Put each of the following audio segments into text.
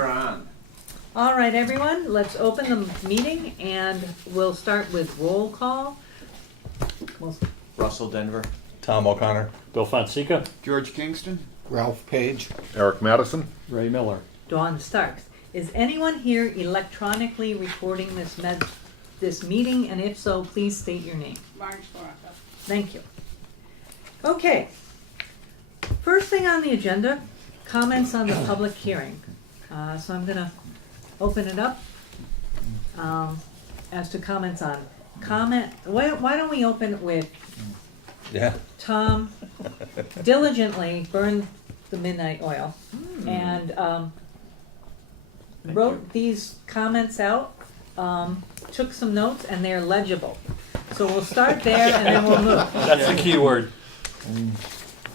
You're on. All right, everyone, let's open the meeting and we'll start with roll call. Russell Denver. Tom O'Connor. Bill Fonseca. George Kingston? Ralph Page. Eric Madison. Ray Miller. Dawn Starks. Is anyone here electronically recording this meeting? And if so, please state your name. Marge Lorca. Thank you. Okay. First thing on the agenda, comments on the public hearing. So I'm gonna open it up as to comments on why don't we open with Yeah. Tom diligently burned the midnight oil and wrote these comments out, took some notes, and they're legible. So we'll start there and then we'll move. That's the key word.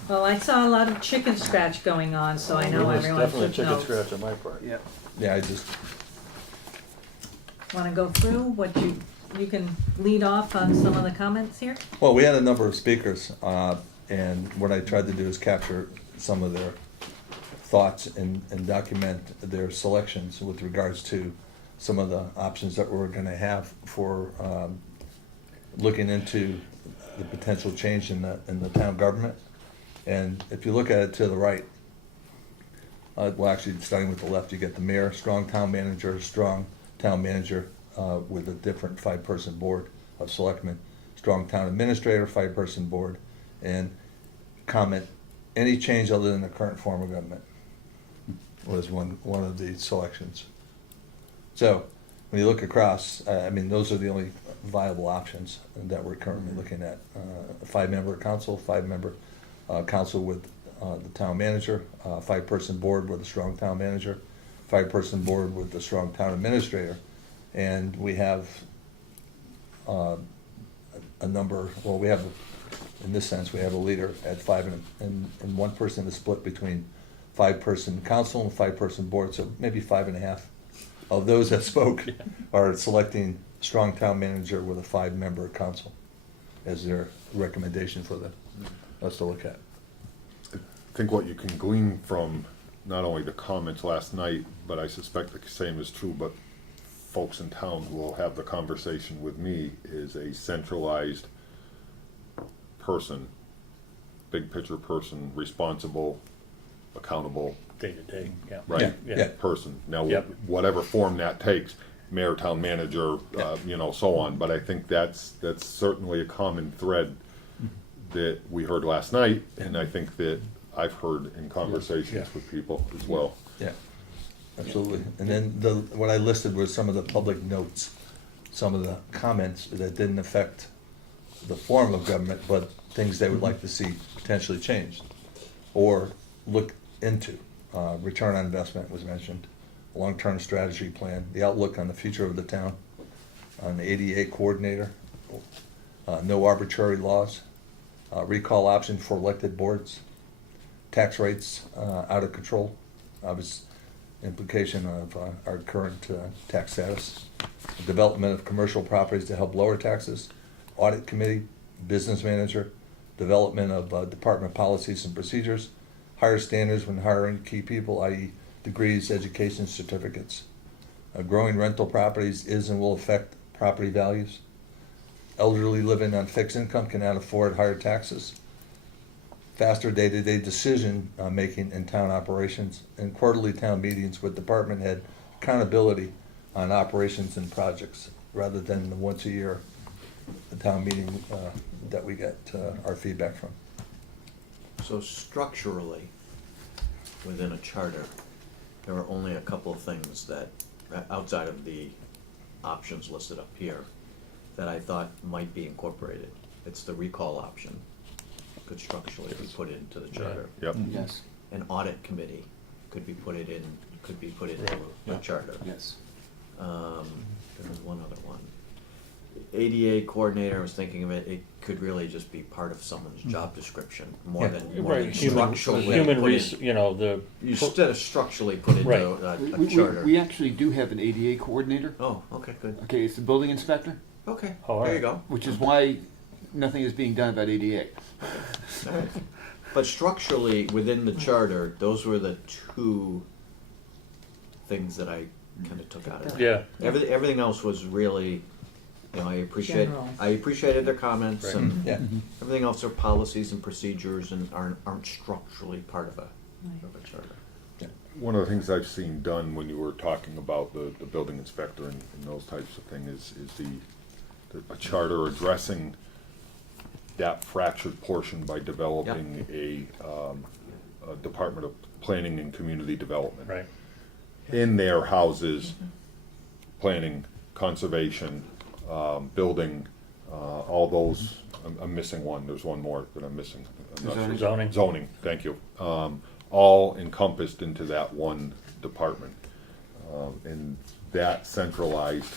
Well, I saw a lot of chicken scratch going on, so I know It was everyone definitely a took chicken notes. scratch on my part. Yep. Yeah, I just, Want to go through what you can lead off on some of the comments here? well, we had a number of speakers, and what I tried to do is capture some of their thoughts and document their selections with regards to some of the options that we're gonna have for, looking into the potential change in the town government. And if you look at it to the right, well, actually, starting with the left, you get the mayor, strong town manager with a different five-person board of selectmen, strong town administrator, five-person board, and comment, any change other than the current form of government was one of the selections. So, when you look across, I mean, those are the only viable options that we're currently looking at. A five-member council, five-member council with the town manager, five-person board with a strong town manager, five-person board with a strong town administrator, and we have a number. Well, we have, in this sense, we have a leader at five, and one person is split between five-person council and five-person board. So maybe 5.5 of those that spoke are selecting strong town manager with a five-member council as their recommendation for us to look at. I think what you can glean from not only the comments last night, but I suspect the same is true, but folks in town who will have the conversation with me, is a centralized person, big picture person, responsible, accountable, Day to day, yeah. right? Yeah. Person. Now, Yep. whatever form that takes, mayor, town manager, so on. But I think that's certainly a common thread that we heard last night, and I think that I've heard in conversations with people as well. Yeah, absolutely. And then what I listed was some of the public notes, some of the comments that didn't affect the form of government, but things they would like to see potentially changed or look into. Return on investment was mentioned, long-term strategy plan, the outlook on the future of the town, on the ADA coordinator, no arbitrary laws, recall option for elected boards, tax rates out of control, implication of our current tax status, development of commercial properties to help lower taxes, audit committee, business manager, development of department policies and procedures, higher standards when hiring key people, i.e. degrees, education, certificates. Growing rental properties is and will affect property values. Elderly living on fixed income cannot afford higher taxes. Faster day-to-day decision making in town operations, and quarterly town meetings with department head accountability on operations and projects, rather than the once a year town meeting that we get our feedback from. So structurally, within a charter, there are only a couple of things that, outside of the options listed up here, that I thought might be incorporated. It's the recall option, could structurally be put into the charter. Yep. Yes, An audit committee could be put into the charter. yes. There was one other one. ADA coordinator, I was thinking of it, it could really just be part of someone's job description, more Yeah. than Right, structurally. human put res, in- you know, the. Instead of structurally put into Right. a charter. We actually do have an ADA coordinator. Oh, okay, good. Okay, it's the building inspector, Okay, Oh, all there you right. go. which is why nothing is being done about ADA. Alright. But structurally, within the charter, those were the two things that I kind of took out of that. Yeah. Everything else was really, you know, General. I appreciated their comments Right. and Yeah. everything else are policies and procedures and aren't structurally part of a charter. One of the things I've seen done when you were talking about the building inspector and those types of things is a charter addressing that fractured portion by developing a Department of Planning and Community Development. Right. In their houses, planning, conservation, building, all those, I'm missing one, there's one more that I'm missing. I'm not sure. Zoning. Zoning, thank you. All encompassed into that one department. And that centralizes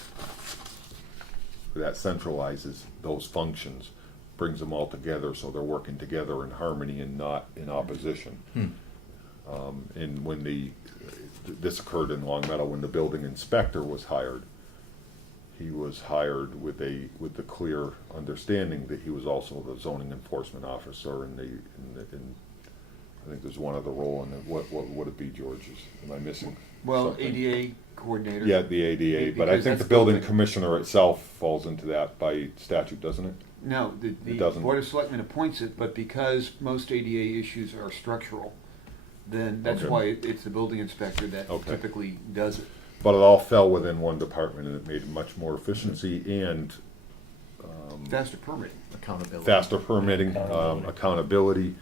those functions, brings them all together so they're working together in harmony and not in opposition. And when this occurred in Long Meadow, when the building inspector was hired, he was hired with the clear understanding that he was also the zoning enforcement officer and I think there's one other role in it. What would it be, George? Am I missing Well, something? ADA coordinator. Yeah, the ADA, but I Because think the that's building building. commissioner itself falls into that by statute, doesn't it? No, the It doesn't. Board of Selectmen appoints it, but because most ADA issues are structural, then that's Okay. why it's the building inspector that Okay. typically does it. But it all fell within one department and it made much more efficiency and Faster permitting. Accountability. faster permitting, Accountability. accountability,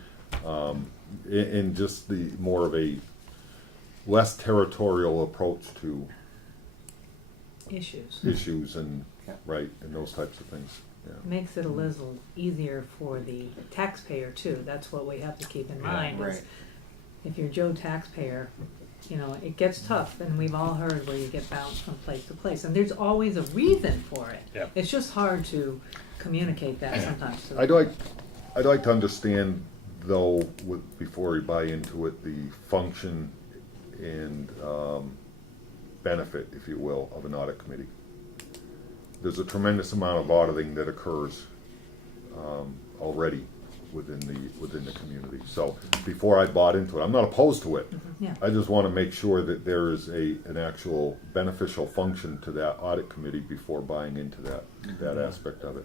and just the more of a less territorial approach to Issues. issues and, Yeah. right, and those types of things, yeah. Makes it a little easier for the taxpayer too. That's what we have to keep in Yeah, mind. is right. If you're Joe taxpayer, you know, it gets tough, and we've all heard where you get bounced from place to place, and there's always a reason for it. Yeah. It's just hard to communicate that sometimes to the I'd like to understand though, before we buy into it, the function and benefit, if you will, of an audit committee. There's a tremendous amount of auditing that occurs already within the community. So before I bought into it, I'm not opposed to it. Yeah. I just want to make sure that there is an actual beneficial function to that audit committee before buying into that aspect of it.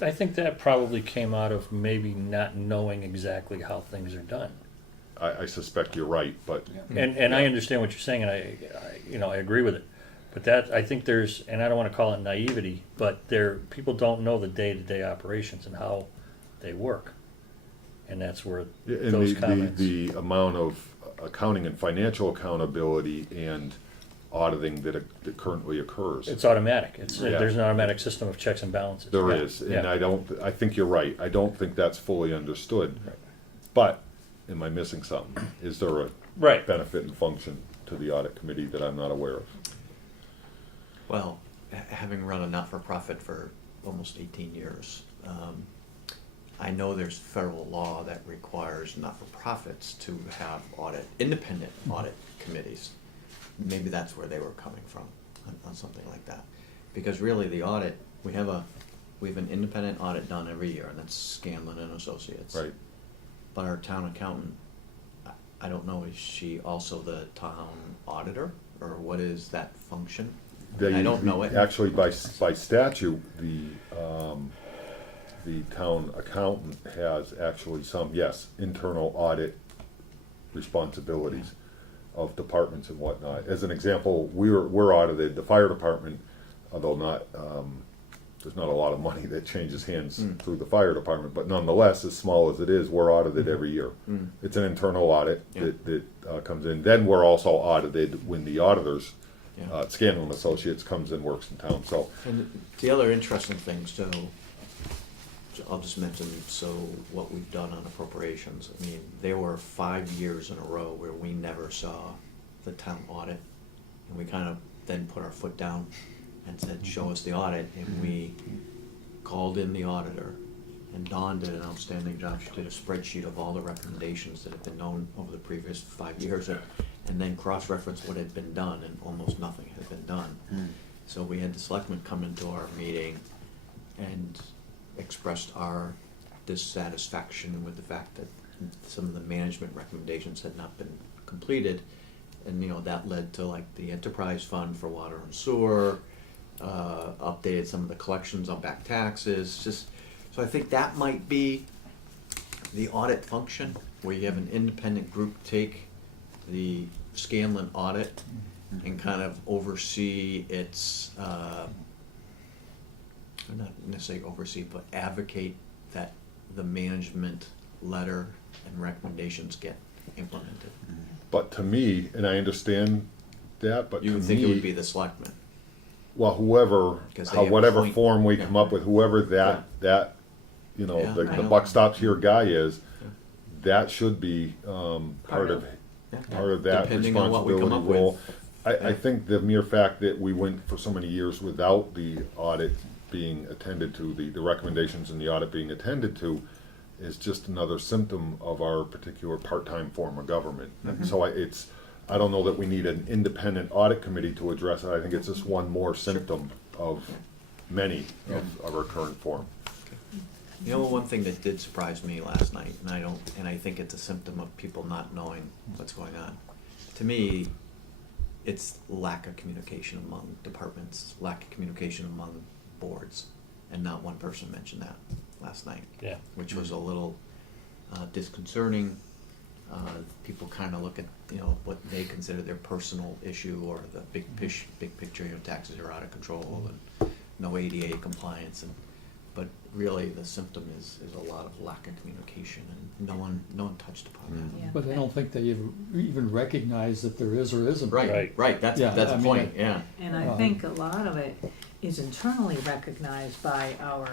I think that probably came out of maybe not knowing exactly how things are done. I suspect you're right, but And I understand what you're saying, and I agree with it. But that, I think there's, and I don't want to call it naivety, but people don't know the day-to-day operations and how they work. And that's where and those comments. the amount of accounting and financial accountability and auditing that currently occurs. It's automatic. Yeah. There's an automatic system of checks and balances. There Yeah, is, and yeah. I think you're right. I don't think that's fully understood. Right. But, am I missing something? Is there a Right. benefit and function to the audit committee that I'm not aware of? Well, having run a not-for-profit for almost 18 years, I know there's federal law that requires not-for-profits to have independent audit committees. Maybe that's where they were coming from, on something like that. Because really, the audit, we have an independent audit done every year, and that's Scanlon and Associates. Right. But our town accountant, I don't know, is she also the town auditor, or what is that function? I don't know it. Actually, by statute, the town accountant has actually some, yes, internal audit responsibilities of departments and whatnot. As an example, we're audited, the fire department, although not, there's not a lot of money that changes hands through the fire department, but nonetheless, as small as it is, we're audited every year. It's an internal audit Yeah. that comes in. Then we're also audited when the auditors, Yeah. Scanlon Associates comes and works in town, so. And the other interesting things too, I'll just mention, so what we've done on appropriations, I mean, there were 5 years in a row where we never saw the town audit. And we kind of then put our foot down and said, show us the audit, and we called in the auditor. And Dawn did an outstanding job, she did a spreadsheet of all the recommendations that had been known over the previous 5 years, and then cross-referenced what had been done, and almost nothing had been done. So we had the selectmen come into our meeting and expressed our dissatisfaction with the fact that some of the management recommendations had not been completed, and, you know, that led to like the enterprise fund for water and sewer, updated some of the collections on back taxes, just, so I think that might be the audit function, where you have an independent group take the Scanlon audit and kind of oversee its, not necessarily oversee, but advocate that the management letter and recommendations get implemented. But to me, and I understand that, but to You would think it would be me, the selectmen. well, whoever, Because they have whatever point- form we yeah. come up with, whoever that, you know, Yeah, the I know. buck stops here guy is, Yeah. that should be, part of, Yeah. part of that Depending on what we come responsibility up role. with. I Yeah. think the mere fact that we went for so many years without the audit being attended to, the recommendations in the audit being attended to, is just another symptom of our particular part-time form of government. And so I don't know that we need an independent audit committee to address it. I think it's just one more symptom of many of our current form. You know, one thing that did surprise me last night, and I think it's a symptom of people not knowing what's going on. To me, it's lack of communication among departments, lack of communication among boards, and not one person mentioned that last night. Yeah. Which was a little disconcerting. People kind of look at, you know, what they consider their personal issue, or the big picture, you know, taxes are out of control and no ADA compliance, but really the symptom is a lot of lack of communication, and no one touched upon that. Yeah. But I don't think they even recognize that there is or isn't. Right, that's Yeah, the I mean, point, yeah. And I think a lot of it is internally recognized by our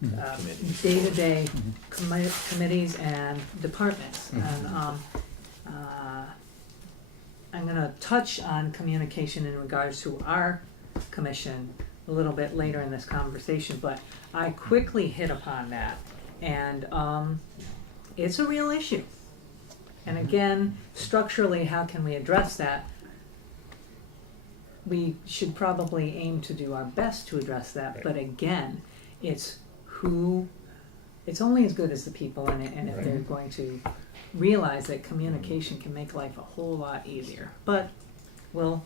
Committees. day-to-day committees and departments. And I'm gonna touch on communication in regards to our commission a little bit later in this conversation, but I quickly hit upon that. And it's a real issue. And again, structurally, how can we address that? We should probably aim to do our best to address that, but again, it's only as good as the people in it, and if they're going to realize that communication can make life a whole lot easier. But we'll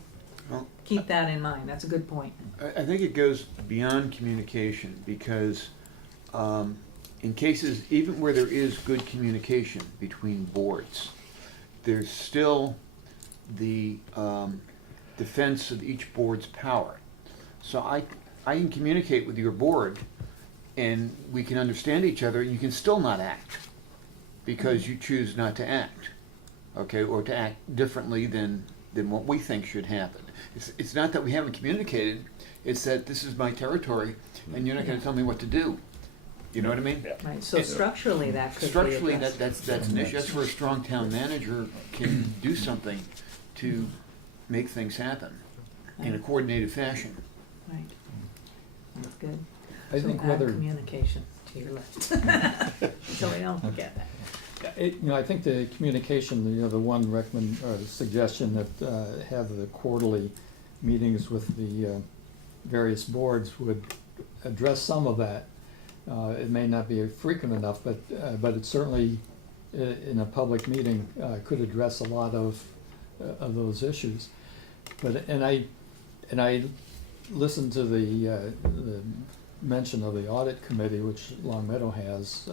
Well, keep that in mind, that's a good point. I think it goes beyond communication, because in cases, even where there is good communication between boards, there's still the defense of each board's power. So I can communicate with your board, and we can understand each other, and you can still not act, because you choose not to act, okay, or to act differently than what we think should happen. It's not that we haven't communicated, it's that this is my territory, and you're not gonna tell me what to do. You know what I mean? Yeah. Right, so structurally, that could be Structurally, addressed. that's an issue. That's where a strong town manager can do something to make things happen in a coordinated fashion. Right, that's good. I So think add whether, communication to your list, so we don't forget that. I think the communication, the one suggestion that have the quarterly meetings with the various boards would address some of that. It may not be frequent enough, but it certainly, in a public meeting, could address a lot of those issues. And I listened to the mention of the audit committee, which Long Meadow has.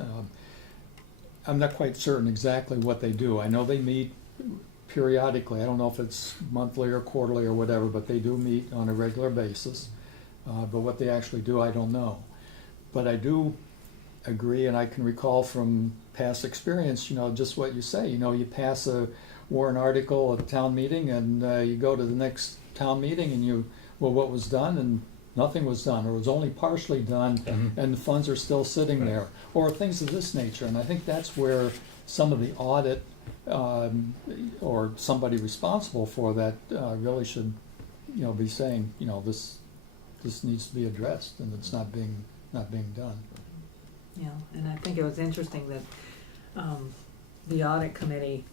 I'm not quite certain exactly what they do. I know they meet periodically. I don't know if it's monthly or quarterly or whatever, but they do meet on a regular basis. But what they actually do, I don't know. But I do agree, and I can recall from past experience, just what you say. You pass a warrant article at a town meeting, and you go to the next town meeting, and what was done, and nothing was done, or it was only partially done, and the funds are still sitting there, or things of this nature. And I think that's where some of the audit, or somebody responsible for that, really should, be saying, this needs to be addressed, and it's not being done. Yeah, and I think it was interesting that the audit committee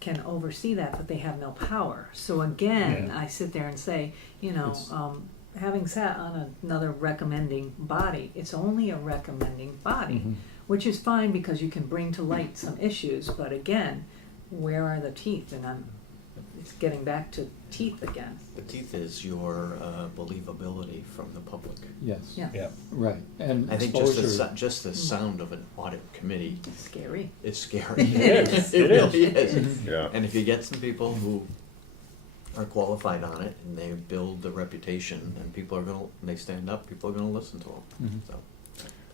can oversee that, but they have no power. So again, Yeah. I sit there and say, It's- having sat on another recommending body, it's only a recommending body, Mhm. which is fine because you can bring to light some issues, but again, where are the teeth? And it's getting back to teeth again. The teeth is your believability from the public. Yes. Yeah, Yeah. Right, and I think exposure. just the sound of an audit committee scary. is scary. It is. It It really is. is. Yeah. And if you get some people who are qualified on it and they build the reputation and people are gonna, they stand up, people are gonna listen to them. Mhm. So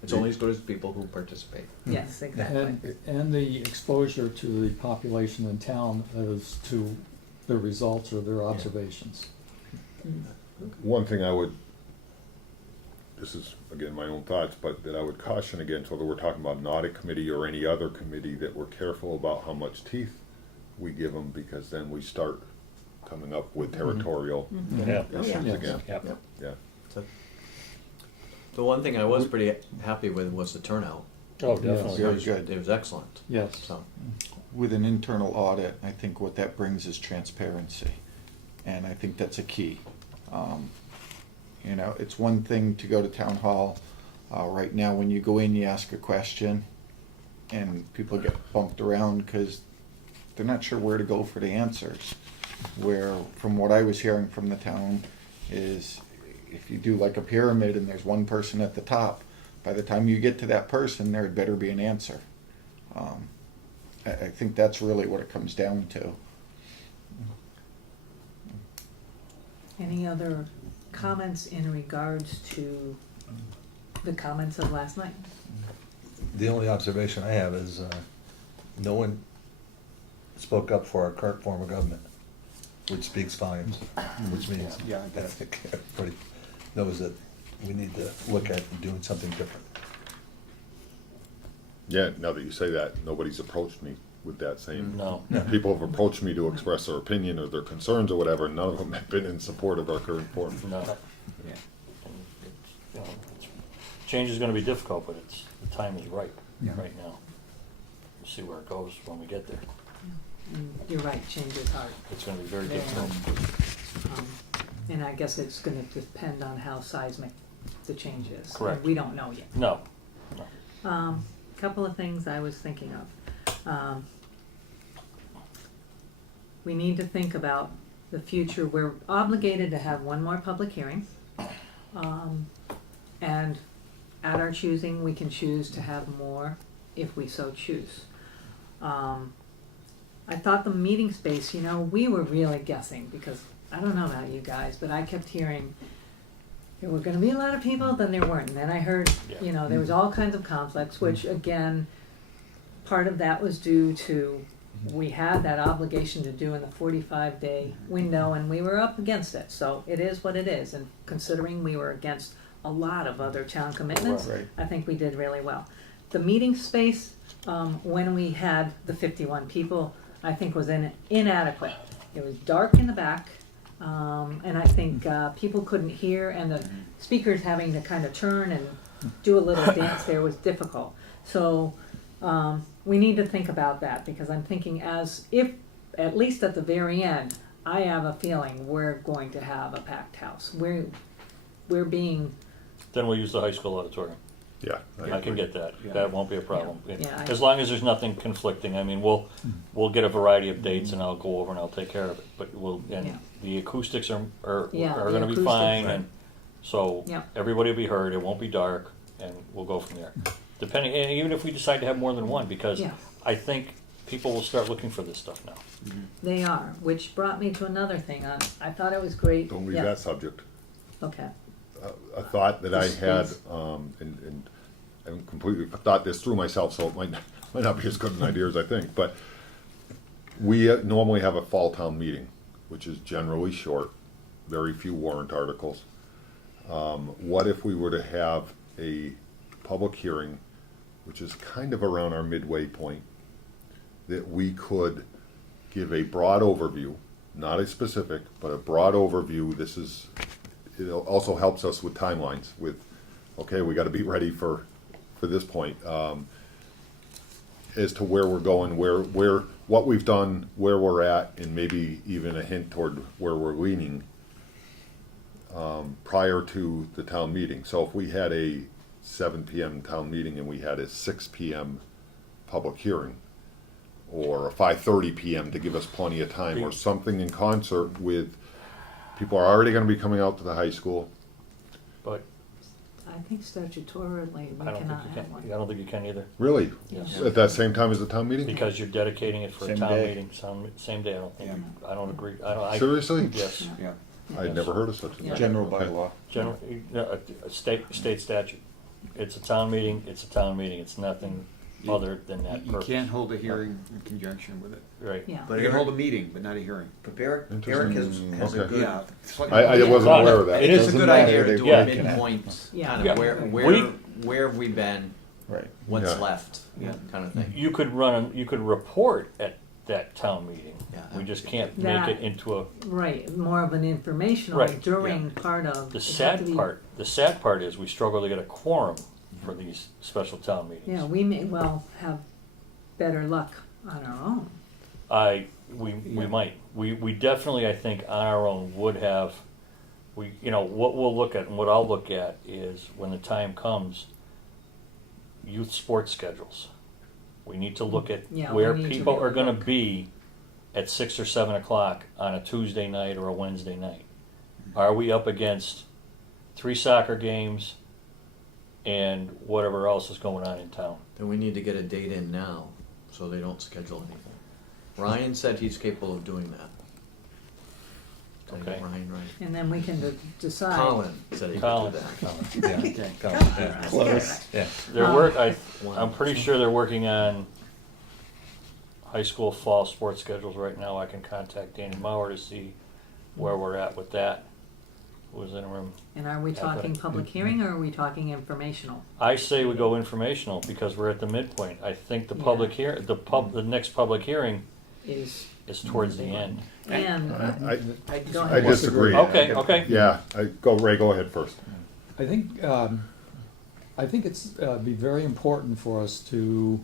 it's only as good as the people who participate. Yes, exactly. And the exposure to the population in town as to their results or their observations. One thing I would, this is again my own thoughts, but that I would caution against, whether we're talking about an audit committee or any other committee, that we're careful about how much teeth we give them, because then we start coming up with territorial Yeah. issues Yes. again. Yep. Yep. Yeah. So, the one thing I was pretty happy with was the turnout. Oh, Yes. definitely. Very good. It was excellent. Yes. So, With an internal audit, I think what that brings is transparency, and I think that's a key. You know, it's one thing to go to town hall. Right now, when you go in, you ask a question, and people get bumped around because they're not sure where to go for the answers. Where, from what I was hearing from the town, is if you do like a pyramid and there's one person at the top, by the time you get to that person, there had better be an answer. I think that's really what it comes down to. Any other comments in regards to the comments of last night? The only observation I have is, no one spoke up for our current form of government, which speaks volumes, which means, Yeah, I think everybody knows that we need to look at doing something different. Yeah, now that you say that, nobody's approached me with that same. No. People have approached me to express their opinion or their concerns or whatever, and none of them have been in support of our current form. No. And change is gonna be difficult, but the time is right, Yeah. right now. We'll see where it goes when we get there. And you're right, change is hard. It's gonna be very Very difficult. And I guess it's gonna depend on how seismic the change is. Correct. We don't know yet. No. Couple of things I was thinking of. We need to think about the future. We're obligated to have one more public hearing. And at our choosing, we can choose to have more if we so choose. I thought the meeting space, you know, we were really guessing because I don't know about you guys, but I kept hearing there were gonna be a lot of people, then there weren't. And then I heard, you know, there was all kinds of conflicts, which again, part of that was due to, we had that obligation to do in the 45-day window and we were up against it. So it is what it is. And considering we were against a lot of other town commitments, Right. I think we did really well. The meeting space, when we had the 51 people, I think was inadequate. It was dark in the back. And I think people couldn't hear, and the speakers having to kind of turn and do a little dance there was difficult. So we need to think about that, because I'm thinking as if, at least at the very end, I have a feeling we're going to have a packed house. We're being, Then we'll use the high school auditorium. Yeah. I can get that. That won't be a problem. Yeah, As long as there's nothing conflicting. I mean, we'll get a variety of dates and I'll go over and I'll take care of it. But Yeah. and the acoustics are Yeah, the gonna be acoustics. fine, and so Yeah. everybody will be heard. It won't be dark, and we'll go from there. Depending, and even if we decide to have more than one, because Yeah. I think people will start looking for this stuff now. they are, which brought me to another thing. I thought it was great. Don't leave Yeah. that subject. Okay. A thought that I The had, space. and I completely thought this through myself, so it might not be as good an idea as I think, but we normally have a fall town meeting, which is generally short, very few warrant articles. What if we were to have a public hearing, which is kind of around our midway point, that we could give a broad overview, not a specific, but a broad overview. It also helps us with timelines, with, okay, we gotta be ready for this point, as to where we're going, what we've done, where we're at, and maybe even a hint toward where we're leaning, prior to the town meeting. So if we had a 7 PM town meeting and we had a 6 PM public hearing, or a 5:30 PM to give us plenty of time, or The- something in concert with, people are already gonna be coming out to the high school. But I think statutorily, we I don't think cannot you have can, one. I don't think you can either, Really? Yes. At that same time as the town meeting? because you're dedicating it for a Same town day. meeting, same day, I don't think, I don't agree, Seriously? yes. Yeah. I'd never heard of such a Yeah. thing. General Okay. bylaw. General, a state statute. It's a town meeting, it's a town meeting, it's nothing other than that You purpose. can't hold a hearing in conjunction with it. Right. Yeah, But You can hold a Eric, meeting, but not a hearing. but Eric Interesting. has a Okay. good, Yeah. slightly- I wasn't aware of that. It it's is a Doesn't good matter, idea to they do Yeah. a midpoint, Yeah. kind Yeah. of We- where have we been, Right. what's Yeah. left, Yeah. kind of thing. You could you could report at that town meeting. Yeah. We just can't make That- it into a, right, more of an informational Right, during part of. the it had to sad be- part is we struggle to get a quorum for these special town meetings. Yeah, we may well have better luck on our own. We Yeah. might. We definitely, I think, on our own would have, what we'll look at and what I'll look at is when the time comes, youth sports schedules. We need to look at Yeah, where we need to people really are gonna look. be at 6 or 7 o'clock on a Tuesday night or a Wednesday night. Are we up against 3 soccer games and whatever else is going on in town? Then we need to get a date in now, so they don't schedule anything. Ryan said he's capable of doing that. Did I get Okay. Ryan right? And then we can decide. Colin said he could Colin. do that. Yeah. Okay. Yeah. Close. Yeah. I'm pretty sure they're working on high school fall sports schedules right now. I can contact Danny Mauer to see where we're at with that. Who was interim? And are we talking public hearing or are we talking informational? I say we go informational because we're at the midpoint. I think the Yeah. public the next public hearing Is, is towards the end. and, go I ahead. disagree. Okay. Yeah, Ray, go ahead first. I think it's be very important for us to,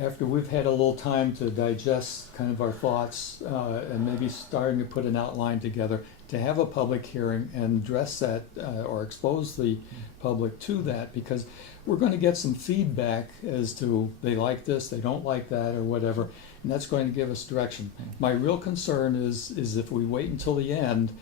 after we've had a little time to digest kind of our thoughts and maybe starting to put an outline together, to have a public hearing and address that or expose the public to that, because we're going to get some feedback as to they like this, they don't like that, or whatever, and that's going to give us direction. My real concern is if we wait until the end,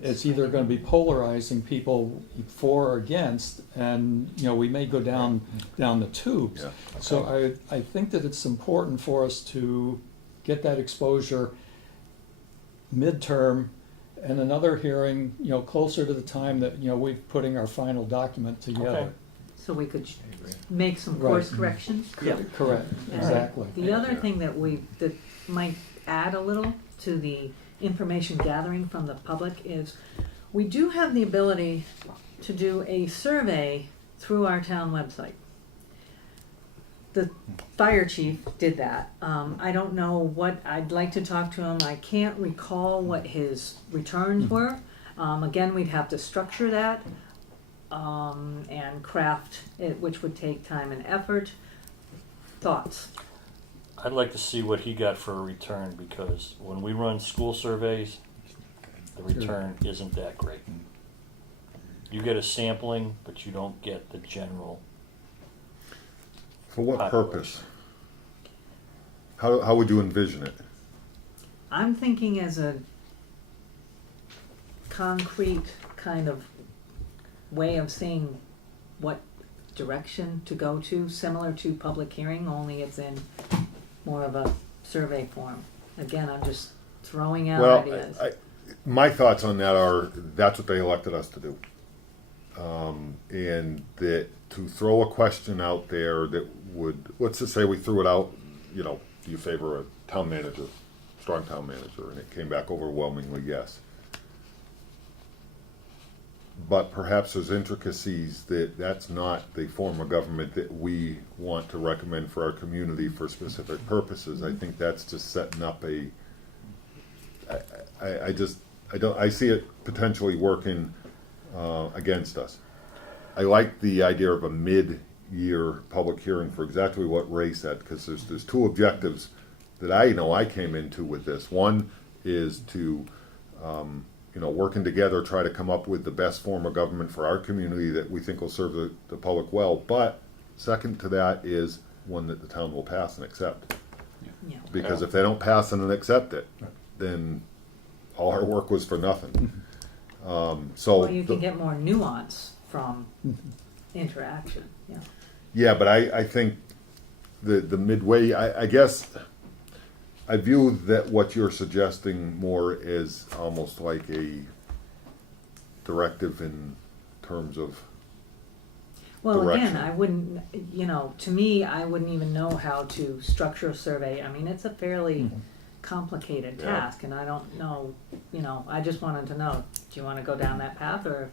it's either going to be polarizing people for or against, and we may go down the tubes. Yeah. So I think that it's important for us to get that exposure midterm and another hearing, closer to the time that we're putting our final document together. Okay. So we could make some Right. course corrections? Correct, And exactly. The other thing that might add a little to the information gathering from the public is, we do have the ability to do a survey through our town website. The fire chief did that. I don't know what, I'd like to talk to him. I can't recall what his returns were. Again, we'd have to structure that and craft it, which would take time and effort. Thoughts? I'd like to see what he got for a return because when we run school surveys, the return isn't that great. You get a sampling, but you don't get the general. For what Popular. purpose? How would you envision it? I'm thinking as a concrete kind of way of seeing what direction to go to, similar to public hearing, only it's in more of a survey form. Again, I'm just throwing out Well, ideas. my thoughts on that are, that's what they elected us to do. And that to throw a question out there that would, let's just say we threw it out, do you favor a town manager, strong town manager, and it came back overwhelmingly yes. But perhaps there's intricacies that's not the form of government that we want to recommend for our community for specific purposes. I think that's just setting up I see it potentially working against us. I like the idea of a mid-year public hearing for exactly what Ray said, because there's two objectives that I came into with this. One is to working together, try to come up with the best form of government for our community that we think will serve the public well. But second to that is one that the town will pass and accept. Yeah. Because if they don't pass it and accept it, then all our work was for nothing. So. Well, you the- can get more nuance from interaction, yeah. Yeah, but I think the midway, I guess, I view that what you're suggesting more is almost like a directive in terms of, Well, again, direction. I wouldn't, you know, to me, I wouldn't even know how to structure a survey. I mean, it's a fairly complicated Yeah. task, and I don't know, you know, I just wanted to know, do you wanna go down that path, or?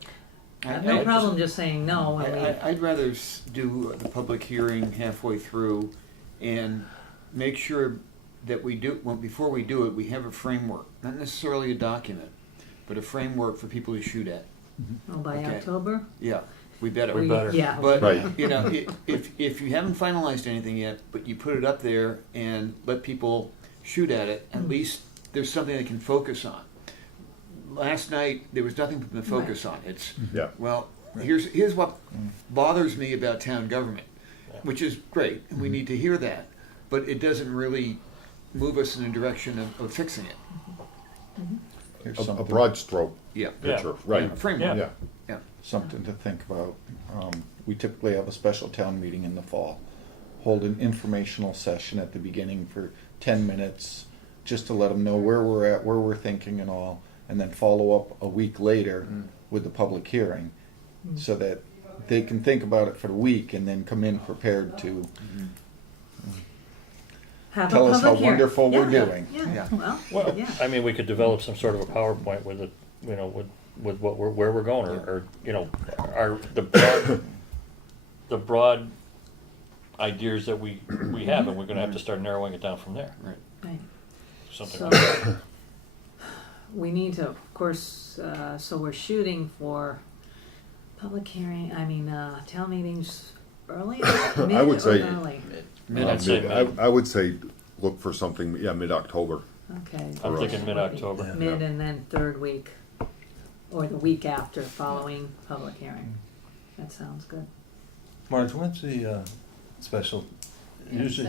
I have no problem just saying no, I mean, I'd rather do the public hearing halfway through and make sure that we do, well, before we do it, we have a framework, not necessarily a document, but a framework for people to shoot at. oh, by okay. October? Yeah, we better. We better. Yeah. But, Right. you know, if you haven't finalized anything yet, but you put it up there and let people shoot at it, at least there's something they can focus on. Last night, there was nothing for them to focus on. It's, yeah. well, here's what bothers me about town government, which is great, and we need to hear that, but it doesn't really move us in the direction of fixing it. Here's A something, broad stroke Yeah. picture, right, Yeah, framework. yeah. Yeah. something to think about. We typically have a special town meeting in the fall. Hold an informational session at the beginning for 10 minutes, just to let them know where we're at, where we're thinking and all, and then follow up a week later with the public hearing, so that they can think about it for the week and then come in prepared to Have a tell us how public hearing. wonderful we're Yeah, doing. Yeah, Yeah. well, Well, yeah. I mean, we could develop some sort of a PowerPoint with it, you know, with what where we're going, or, you know, the broad ideas that we have, and we're gonna have to start narrowing it down from there, Right. Right. something So, like that. we need to, of course, so we're shooting for public hearing, town meetings early, mid I would or say- early? I'd say mid. I would say look for something, yeah, mid-October. Okay. I'm For thinking us. mid-October. Mid and then third week, or the week after, following public hearing. That sounds good. Marge, when's the special, usually,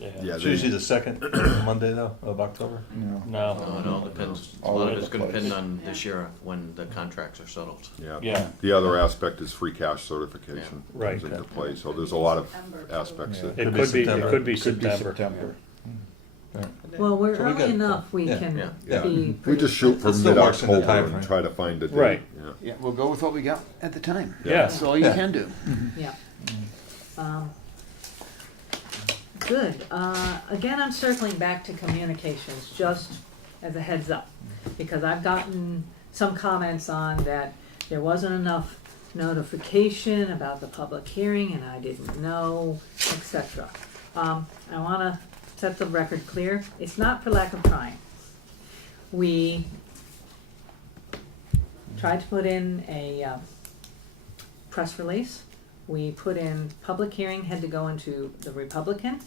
Yeah. Yeah, it's they- usually the second Monday though, of October? Oh, No, No, it all depends. A All lot over of it's the gonna place. depend on this year when the contracts are settled. Yeah. The other aspect is free cash certification Yeah. Right. comes into play, so there's a lot of aspects Yeah. that. it Could be could be, it September. could be Could be September. September. Well, we're So we early got- enough, we yeah. can Yeah. be. We pretty- just shoot for It still works in the mid-October and timeframe. try to find a date. Right. Yeah. Yeah, we'll go with what we got at the time. Yeah. That's all you Yeah. can do. Yeah. Good. Again, I'm circling back to communications, just as a heads up, because I've gotten some comments on that there wasn't enough notification about the public hearing and I didn't know, etc. I want to set the record clear. It's not for lack of trying. We tried to put in a press release. We put in public hearing had to go into the Republican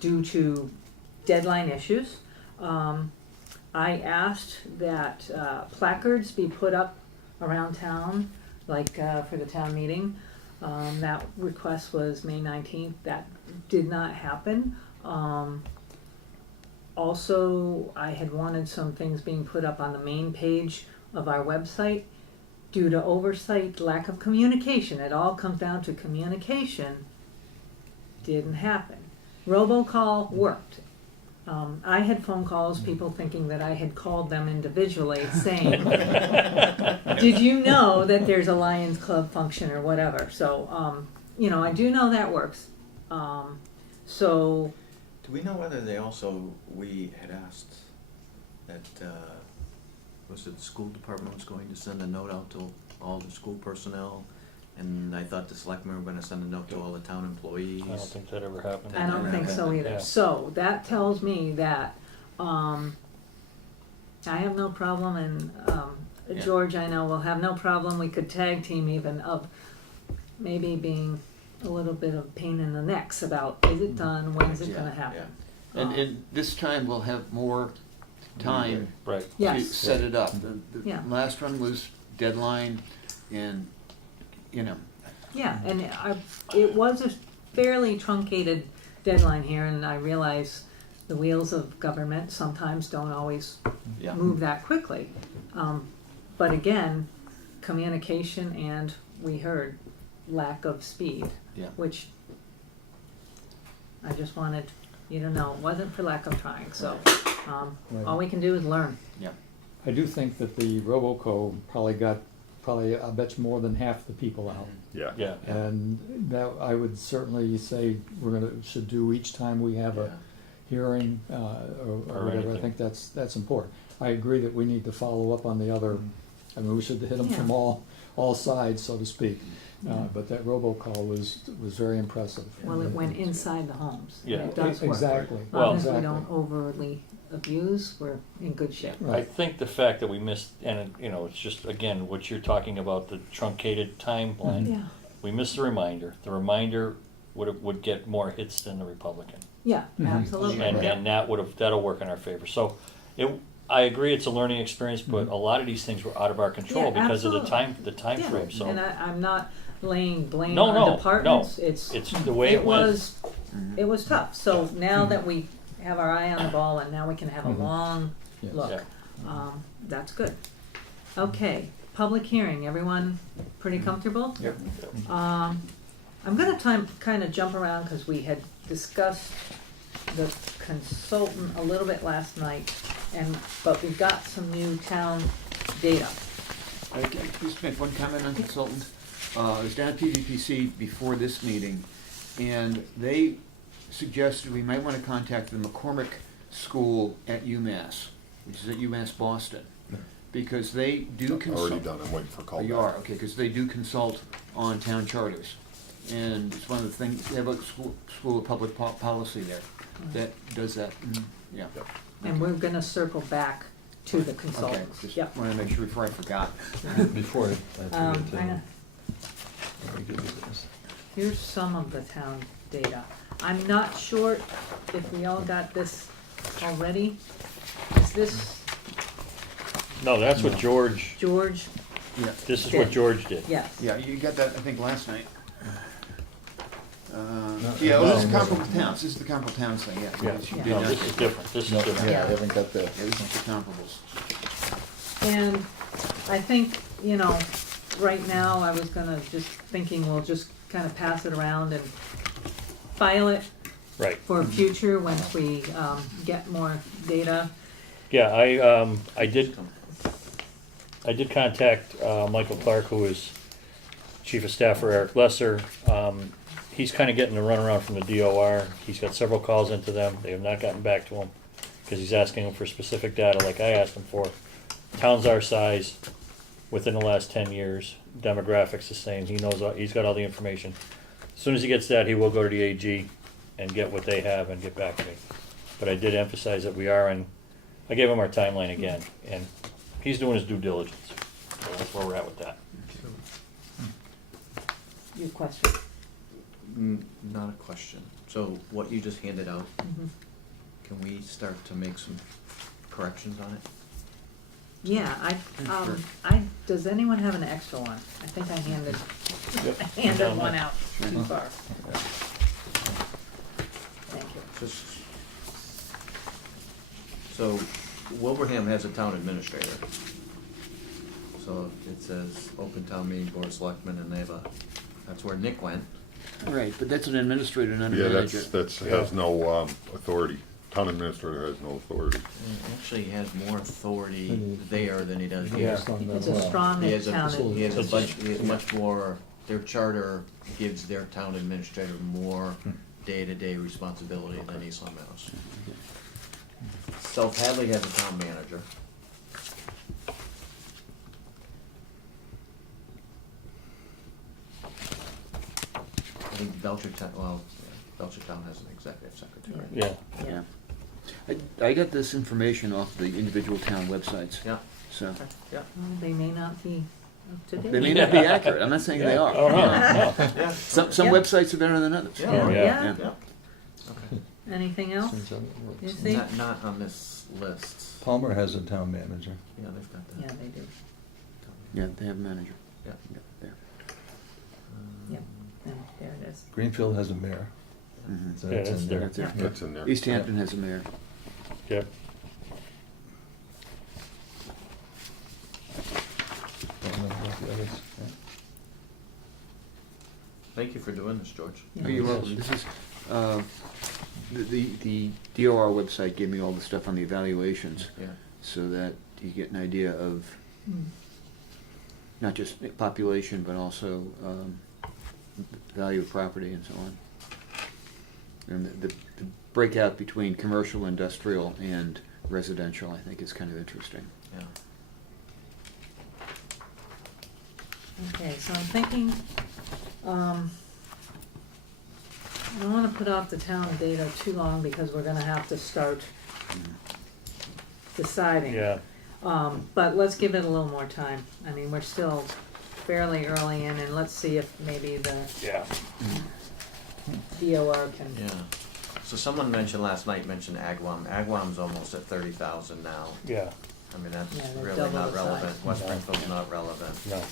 due to deadline issues. I asked that placards be put up around town, like for the town meeting. That request was May 19th. That did not happen. Also, I had wanted some things being put up on the main page of our website. Due to oversight, lack of communication, it all comes down to communication, didn't happen. Robocall worked. I had phone calls, people thinking that I had called them individually saying, did you know that there's a Lions Club function or whatever? So, I do know that works. So, Do we know whether we had asked that, was it the school department was going to send a note out to all the school personnel? And I thought the selectmen were gonna send a note to all the town employees. I don't think that ever happened. I don't think so either. Yeah. So that tells me that I have no problem, and Yeah. George, I know, will have no problem. We could tag team even of maybe being a little bit of pain in the necks about is it done, when's it Yeah, gonna happen? And this time we'll have more time Right. to Yes. set it up. The Yeah. last one was deadline and, Yeah, and it was a fairly truncated deadline here, and I realize the wheels of government sometimes don't always Yeah. move that quickly. But again, communication and we heard lack of speed, Yeah. which I just wanted you to know, it wasn't for lack of trying, so, all we can do is learn. I do think that the Roboco probably got, I bet you more than half the people out. Yeah. Yeah, And that, I would certainly say should do each time we have a hearing, or Or whatever. I anything. think that's important. I agree that we need to follow up on the other, I mean, we should hit them from Yeah. all sides, so to speak. But that robocall was very impressive. Well, it went inside the homes. and Yeah. It does work. Exactly. As long as we Exactly. don't overly abuse, we're in good shape. I Right. think the fact that we missed, and you know, it's just, again, what you're talking about, the truncated timeline. Yeah, We missed the reminder. The reminder would get more hits than the Republican. yeah, Mhm. absolutely. And, Yeah. and that'll work in our favor. So, I agree, it's a learning experience, but a lot of these things were out of our control Yeah, because of the absolutely. time Yeah, frame, so. And I'm not laying blame No, on no, departments, no. it's. It's the way it went. It was tough, so now that we have our eye on the ball and now we can have a Mhm. long Yes. look, Yeah. that's good. Okay, public hearing, everyone pretty comfortable? Yep. I'm gonna kind of jump around, cause we had discussed the consultant a little bit last night, but we've got some new town data. I can just make one comment on consultant. I was down at PVPC before this meeting, and they suggested we might want to contact the McCormick School at UMass, which is at UMass Boston, because they do consult. Already done, I'm waiting for a call Oh, you back. are, okay, because they do consult on town charters. And it's one of the things, they have a school of public policy there that does that, yeah. Yep. And we're gonna circle back to the Okay, consultants. just Yep. wanted to make sure before I forgot. Before I I'm forget to, gonna- we could do this. Here's some of the town data. I'm not sure if we all got this already. Is this No, that's what George, George? Yeah, this is what George did. Yes. yeah, you got that, I think, last night. No, Yeah, well, this is no, comparable no. towns, this is the comparable towns thing, yeah. Yeah, Yes, you Yeah. did no, not- this is different, this is No, different. yeah, I haven't got that. Yeah, this is the comparables. And I think, you know, right now, I was gonna just thinking we'll just kind of pass it around and file it Right. for future once we, get more data. Yeah, I did contact, Michael Clark, who is Chief of Staff for Eric Lesser. He's kinda getting the runaround from the DOR. He's got several calls into them. They have not gotten back to him, cause he's asking him for specific data like I asked him for. Towns our size, within the last 10 years, demographics the same. He knows, he's got all the information. As soon as he gets that, he will go to the AG and get what they have and get back to me. But I did emphasize that we are in, I gave him our timeline again, and he's doing his due diligence. So that's where we're at with that. Your question? Not a question. So what you just handed out, Mhm. can we start to make some corrections on it? Yeah, Sure. does anyone have an extra one? I think I handed one out too far. Thank you. Just, so Wilbraham has a town administrator. So it says open town meeting, board of selectmen, and they have that's where Nick went. Right, but that's an administrator, not a Yeah, manager. that's has no authority. Town administrator has no authority. Actually, he has more authority Than he- there than he does Yeah. here. It's a strong He has town. he has a It's bunch, just- he has much more, their charter gives their town administrator more day-to-day responsibility than East Long Meadows. South Hadley has a town manager. I think Belchertown, Belchertown has an executive secretary. Yeah, Yeah. I got this information off the individual town websites, Yeah, so. okay, yeah. Well, they may not be up to date. They may not be accurate, I'm not saying they are. Oh, no, no. Yeah. Some Yeah. websites are better than others. Yeah. Yeah. Yeah. Yeah. Okay. Anything else? Turns out it works. You see? Not on this list. Palmer has a town manager. Yeah, they've got that. Yeah, they do. Yeah, they have a manager. Yeah. There. Yep. And there it is. Greenfield has a mayor. Mhm. So Yeah, that's that's in there. there. That's it. That's in there. East Hampton has a mayor. Yep. Don't know about the others. Yeah. Thank you for doing this, George. Oh, you're welcome. This is, the DOR website gave me all the stuff on the evaluations, Yeah. so that you get an idea of not just population, but also value of property and so on. And the breakout between commercial, industrial, and residential, I think, is kind of interesting. Yeah. Okay, so I'm thinking, I don't wanna put off the town data too long because we're gonna have to start deciding. Yeah, But let's give it a little more time. I mean, we're still fairly early in, and let's see if maybe the yeah. DOR can. Yeah. So someone mentioned last night, Agawam. Agawam's almost at 30,000 now. Yeah, I mean, that's Yeah, they're really double not the relevant. size. West No. Springfield's not relevant. No.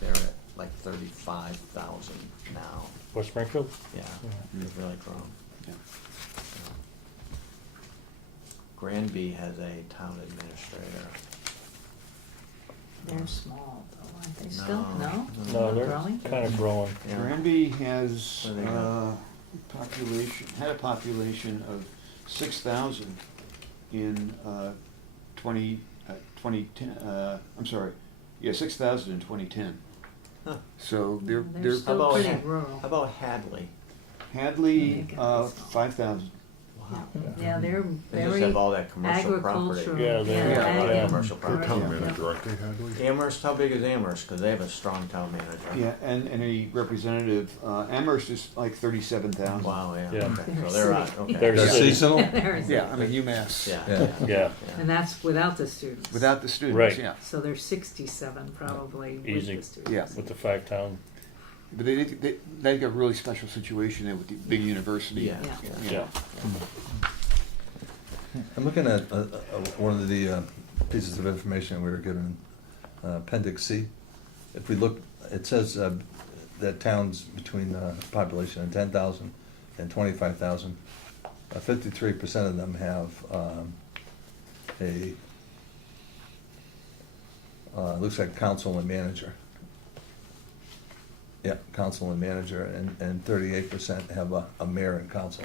They're at like 35,000 now. West Springfield? Yeah, Yeah. they've really grown. Yeah. Granby has a town administrator. They're small, though, aren't they still? No? No, they're Growing? kind of growing. Yeah. Granby has What do they got? had a population of 6,000 in 2010. I'm sorry, yeah, 6,000 in 2010. Huh. So they're They're How still about pretty Ha- rural. How about Hadley? Hadley They got 5,000. Wow. Yeah, they're They just very have all that commercial property. agricultural. Yeah, they're- Yeah, a lot of yeah. commercial They're property. town Yeah. manager, aren't they, Hadley? Amherst, how big is Amherst? Because they have a strong town manager. Yeah, and a representative. Amherst is like 37,000. Wow, yeah. Yeah. Okay. They're So they're a on. city. Okay. They're They're city. seasonal? There's- Yeah, I mean UMass. Yeah. Yeah. Yeah, And that's without the students. Without the students, Right. yeah. So there's 67 probably with Easy. the students. Yeah. with the 5-town, But they've got a really special situation there with the big university. Yeah. Yeah. yeah. I'm looking at one of the pieces of information we were given, Appendix C. If we look, it says that towns between population of 10,000 and 25,000, 53% of them have looks like council and manager. Yeah, council and manager, and 38% have a mayor and council.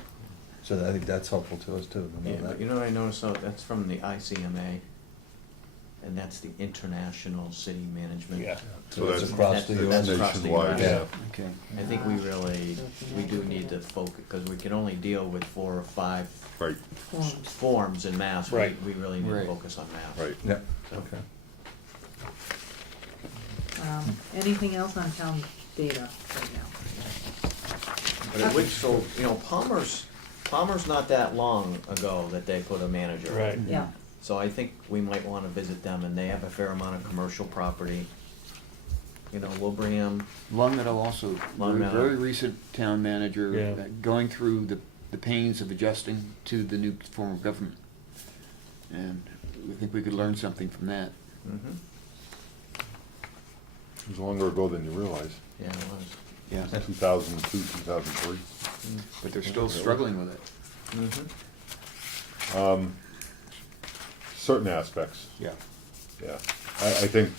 So I think that's helpful to us too, to know Yeah, that. but you know what I noticed? So that's from the ICMA, and that's the International City Management. Yeah. So that's across the That's US. across the nationwide, US. yeah. Okay. I think we do need to focus, because we can only deal with 4 or 5 Right, Forms. forms in Mass. Right. We really need to Right. focus on Mass. right. Yeah, okay. Anything else on town data right now? But it would, so, you know, Palmer's not that long ago that they put a manager. Right. Yeah. So I think we might wanna visit them, and they have a fair amount of commercial property. You know, Wilbraham, Long Meadow also, Long Meadow. very recent town manager, Yeah. going through the pains of adjusting to the new form of government. And we think we could learn something from that. mhm, It was longer ago than you realize. yeah, it was. Yeah. 2002, 2003. But they're still struggling with it. Mhm. Certain aspects, Yeah. yeah. I think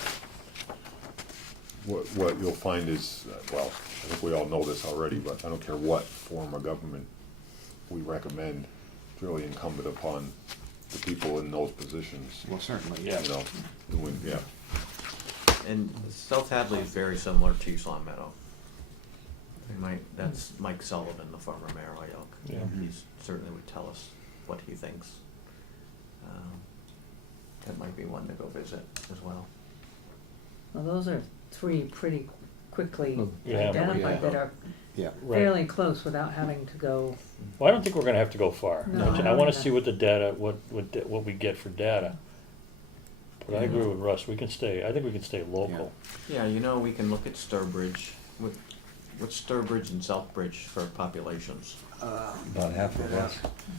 what you'll find is, well, I think we all know this already, but I don't care what form of government we recommend, it's really incumbent upon the people in those positions, Well, certainly. Yeah. you know, doing, yeah. And South Hadley is very similar to East Long Meadow. That's Mike Sullivan, the former mayor of Hoyoke. Yeah. He certainly would tell us what he thinks. That might be one to go visit as well. Well, those are 3 pretty quickly Yeah. identified that are Yeah. Right. fairly close without having to go. Well, I don't think we're gonna have to go far. No, I I don't wanna either. see what the data, what we get for data. But I agree with Russ, I think we can stay local. Yeah, you know, we can look at Sturbridge. What's Sturbridge and Southbridge for populations? About half of us.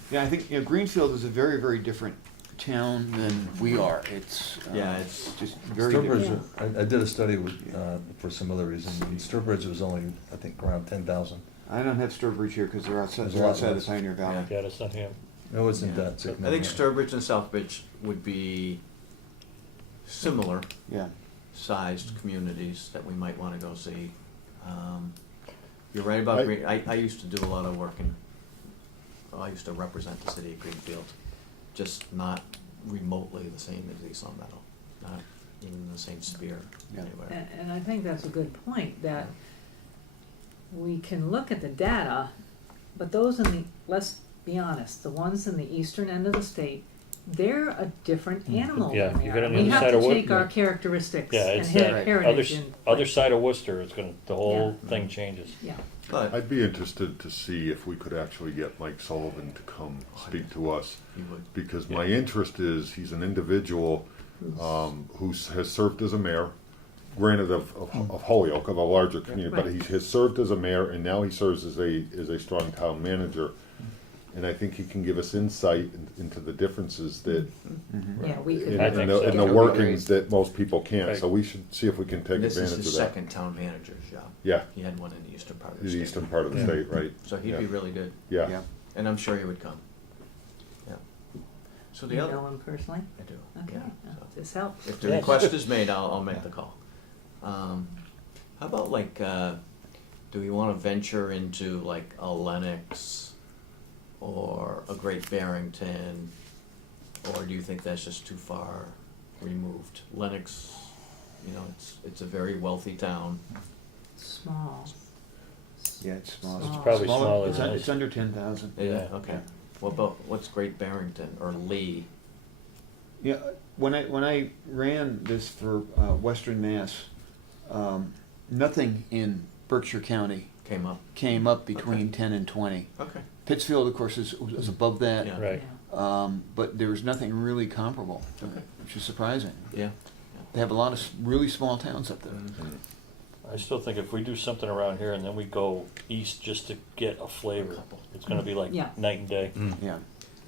Yeah, I think, Greenfield is a very, very different town than we are. It's, Yeah, it's- just very different. Sturbridge, I did a study with, for some other reason, and Sturbridge was only, I think, around 10,000. I don't have Sturbridge here because they're outside There's a lot the less. Pioneer Valley. Yeah, that's not him. It wasn't Yeah. that I significant. think Sturbridge and Southbridge would be similar Yeah. sized communities that we might wanna go see. You're right about Green, I used to do a lot of work I used to represent the city of Greenfield, just not remotely the same as East Long Meadow, not even in the same sphere Yeah. anywhere. And I think that's a good point, that we can look at the data, but those in the, let's be honest, the ones in the eastern end of the state, they're a different animal Yeah, than we you are. get on the We other have side to of Wo- take our yeah. characteristics Yeah, and it's hit that heritage and. other side of Worcester, it's gonna, the whole Yeah. thing changes. Yeah, But I'd be interested to see if we could actually get Mike Sullivan to come speak to us, you would, because my interest is, he's an individual who has served as a mayor, granted of Holyoke, of a larger community, but Right. he has served as a mayor, and now he serves as a strong town manager. And I think he can give us insight into the differences that, yeah, we could. in I think so. in the Yeah. workings that most people can't, so Right. we should see if we can take this is advantage his of that. second town manager's job. Yeah, He had one in the eastern part of the the state. eastern part of the Yeah. state, right? So he'd Yeah. be really good, Yeah. Yeah. and I'm sure he would come. Yeah. So the You other, know him personally? I do, Okay, yeah. well, So this helps. if the Yes. request is made, I'll make the call. How about like, do we wanna venture into like a Lennox or a Great Barrington? Or do you think that's just too far removed? Lennox, you know, it's a very wealthy town. Small. Yeah, it's small. It's probably Smaller- smaller It's, than un- this. it's under 10,000. Yeah, okay. What's Great Barrington or Lee? Yeah, when I ran this for Western Mass, nothing in Berkshire County Came up. came up between 10 and 20. Okay. Pittsfield, of course, is above that, Yeah. Right. but there was nothing really comparable, Okay. which is surprising. Yeah. They have a lot of really small towns up there. Mhm. I still think if we do something around here and then we go east just to get a flavor, it's gonna be like Yeah. night and day. Yeah.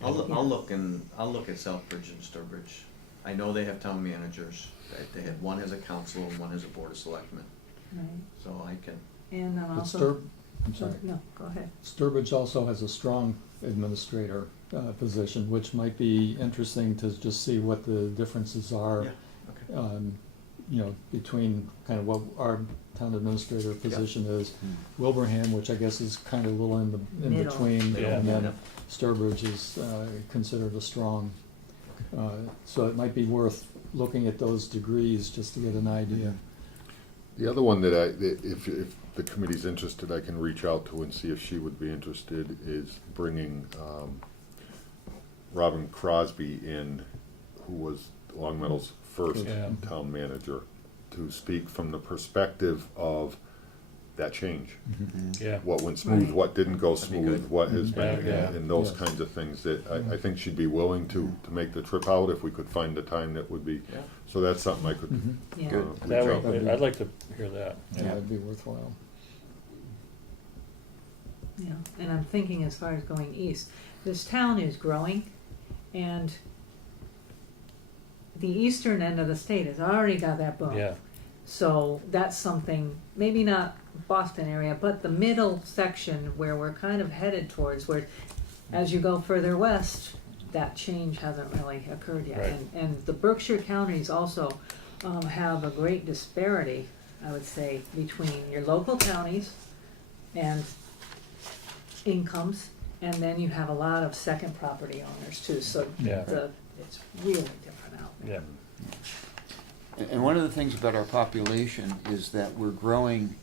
I'll look at Southbridge and Sturbridge. I know they have town managers. They have, one has a council and one has a board of selectmen. Right. So I can, And then But also. I'm sorry. No, go ahead. Sturbridge also has a strong administrator position, which might be interesting to just see what the differences are, yeah, okay. you know, between kind of what our town administrator position is. Hmm. Wilbraham, which I guess is kind of a little in Middle. between, Yeah. and Yeah. then Sturbridge is considered a strong. So it might be worth looking at those degrees just to get an idea. The other one that if the committee's interested, I can reach out to and see if she would be interested, is bringing Robin Crosby in, who was Long Meadow's first Yeah. town manager, to speak from the perspective of that change. Yeah. What went smooth, Right. what didn't go That'd be smooth, good. what has been, Yeah, yeah. and those Yes. kinds of things that I think she'd be willing to make the trip out if we could find a time that would be, Yeah. so that's something I could Yeah. Good. reach That out. would, I'd like to hear that. Yeah, that'd be worthwhile. Yeah, and I'm thinking as far as going east, this town is growing, and the eastern end of the state has already got that boom. Yeah, So that's something, maybe not Boston area, but the middle section where we're kind of headed towards, where as you go further west, that change hasn't really occurred yet. Right. And the Berkshire counties also have a great disparity, I would say, between your local counties and incomes, and then you have a lot of second property owners too, so Yeah. it's really different out there. yeah. And one of the things about our population is that we're growing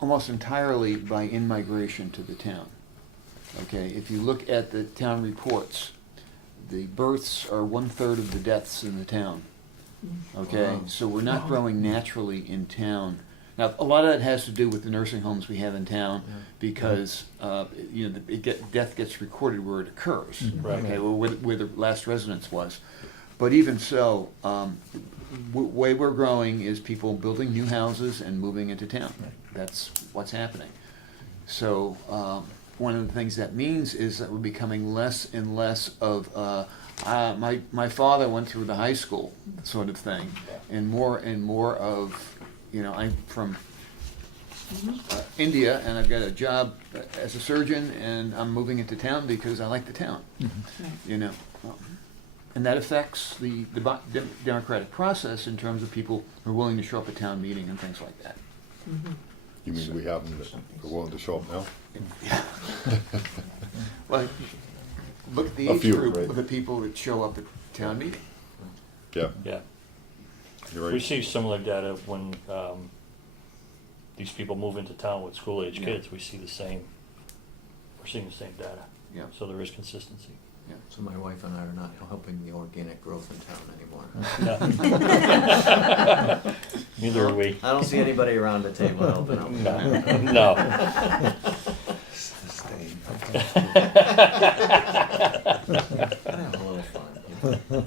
almost entirely by in-migration to the town. Okay, if you look at the town reports, the births are 1/3 of the deaths in the town. Okay, Wow. so we're not growing naturally in town. Now, a lot of that has to do with the nursing homes we have in town, Yeah. because you know, death gets recorded where it occurs. Right. Okay, or where the last residence was. But even so, way we're growing is people building new houses and moving into town. That's what's happening. So one of the things that means is that we're becoming less and less of my father went through the high school sort of thing, and more of, you know, I'm from India, and I've got a job as a surgeon, and I'm moving into town because I like the town. Right. You know, and that affects the democratic process in terms of people who are willing to show up at town meeting and things like that. You mean we have them that are willing to show up now? Well, look at the A age few, group right. of the people that show up at town meeting. Yeah, Yeah. you're We right. see similar data when these people move into town with school-age Yeah. kids. We see the same, we're seeing the same data. Yeah. So there is consistency. So my wife and I are not helping the organic growth in town anymore. Yeah. Neither are we. I don't see anybody around the table helping out. No. Sustain. Gotta have a little fun.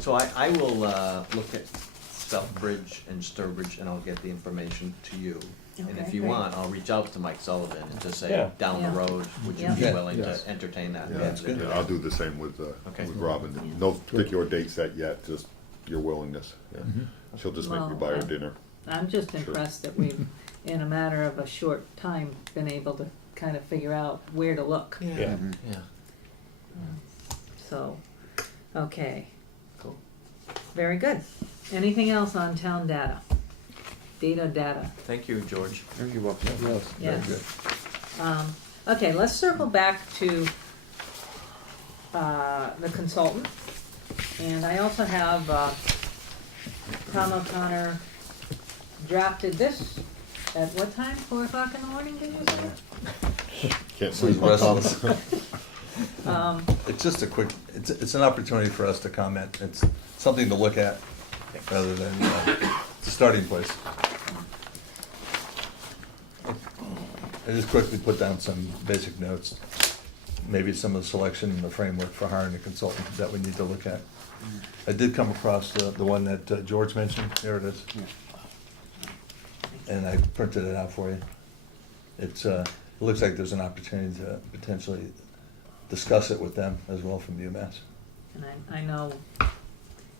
So I will look at Southbridge and Sturbridge, and I'll get the information to you. And Okay, if you great. want, I'll reach out to Mike Sullivan and just say, Yeah. down the Yeah. road, would you Yeah. be Yeah. willing Yes. to entertain that? Yeah, that's good. Yeah, I'll do the same with Okay. Robin. Yeah. No particular date set yet, just your willingness. Yeah. Mhm. She'll just make me Well, buy her dinner. I'm just Sure. impressed that we've, in a matter of a short time, been able to kind of figure out where to look. Yeah. Yeah. So, okay, Cool. very good. Anything else on town data? Data. Thank you, George. You're welcome. Yes. Yeah. Very good. Okay, let's circle back to the consultant. And I also have Tom O'Connor drafted this at what time? 4 o'clock in the morning, did you say? Can't Please sleep rest on us. It's just a quick, it's an opportunity for us to comment. It's something to look at rather than it's a starting place. I just quickly put down some basic notes, maybe some of the selection and the framework for hiring a consultant that we need to look at. I did come across the one that George mentioned. Here it is. And I printed it out for you. It looks like there's an opportunity to potentially discuss it with them as well from UMass. And I know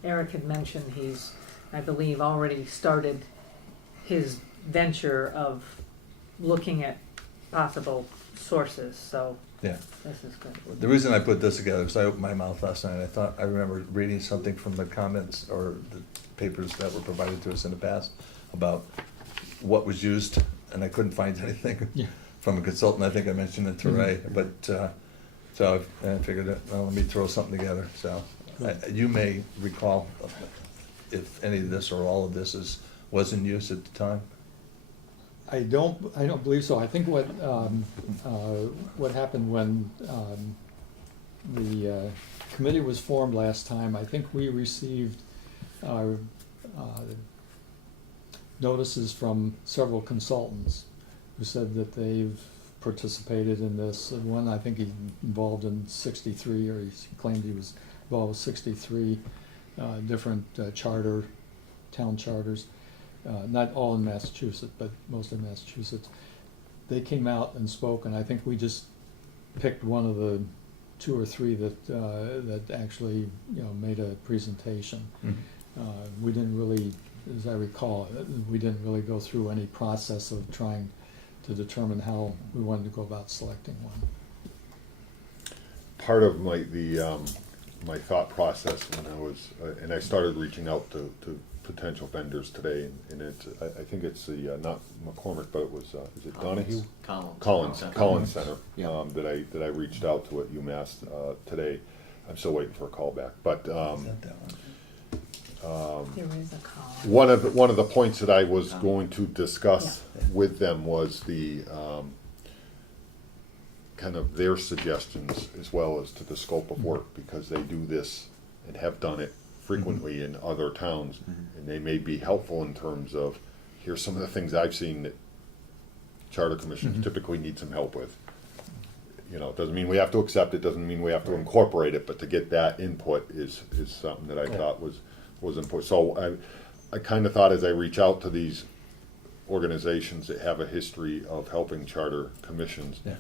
Eric had mentioned he's, I believe, already started his venture of looking at possible sources, so Yeah. this is good. The reason I put this together is I opened my mouth last night. I remember reading something from the comments or the papers that were provided to us in the past about what was used, and I couldn't find anything Yeah. from a consultant. I think I mentioned it to Ray, but so I figured, well, let me throw something together. So you may recall if any of this or all of this was in use at the time. I don't believe so. I think what happened when the committee was formed last time, I think we received notices from several consultants who said that they've participated in this. One, I think he involved in 63, or he claimed he was involved with 63 different town charters. Not all in Massachusetts, but most in Massachusetts. They came out and spoke, and I think we just picked one of the 2 or 3 that actually made a presentation. We didn't really, as I recall, we didn't really go through any process of trying to determine how we wanted to go about selecting one. Part of my thought process when I was, and I started reaching out to potential vendors today, and I think it's the, not McCormick, but it was, is it Donahue? Collins Center, Yeah. that I reached out to at UMass, today. I'm still waiting for a call back, but, Is that that one? There is a column. one of the points that I was going to discuss with them was the, kind of their suggestions as well as to the scope of work, because they do this and have done it frequently in other towns, and they may be helpful in terms of, here's some of the things I've seen that charter commissions typically need some help with. It doesn't mean we have to accept it, doesn't mean we have to incorporate it, but to get that input is something that I thought was important. So I kind of thought, as I reach out to these organizations that have a history of helping charter commissions, Yeah.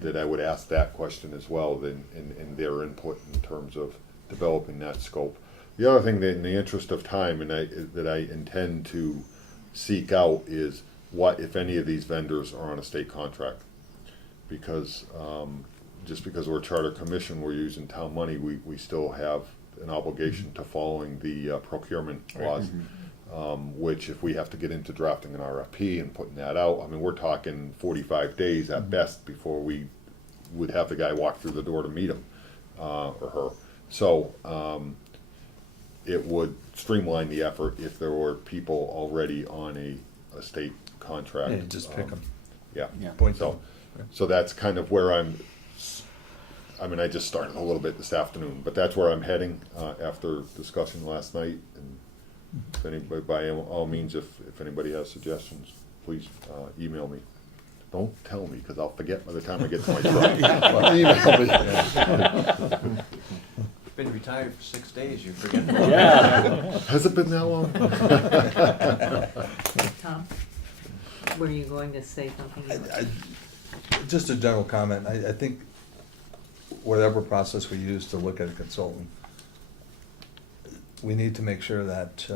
that I would ask that question as well, in their input in terms of developing that scope. The other thing that, in the interest of time, that I intend to seek out is what, if any, of these vendors are on a state contract. Because, just because we're a charter commission, we're using town money, we still have an obligation to following the procurement laws. Which if we have to get into drafting an RFP and putting that out, I mean, we're talking 45 days at best before we would have the guy walk through the door to meet him, or her. So, it would streamline the effort if there were people already on a state contract. Yeah, just pick them. Yeah. Yeah. Point So, them. so that's kind of where I mean, I just started a little bit this afternoon, but that's where I'm heading, after discussion last night. And if anybody, by all means, if anybody has suggestions, please, email me. Don't tell me, because I'll forget by the time I get to my truck. But email me. Been retired for 6 days, you forget. Yeah. Has it been that long? Tom, were you going to say something? Just a general comment, I think whatever process we use to look at a consultant, we need to make sure that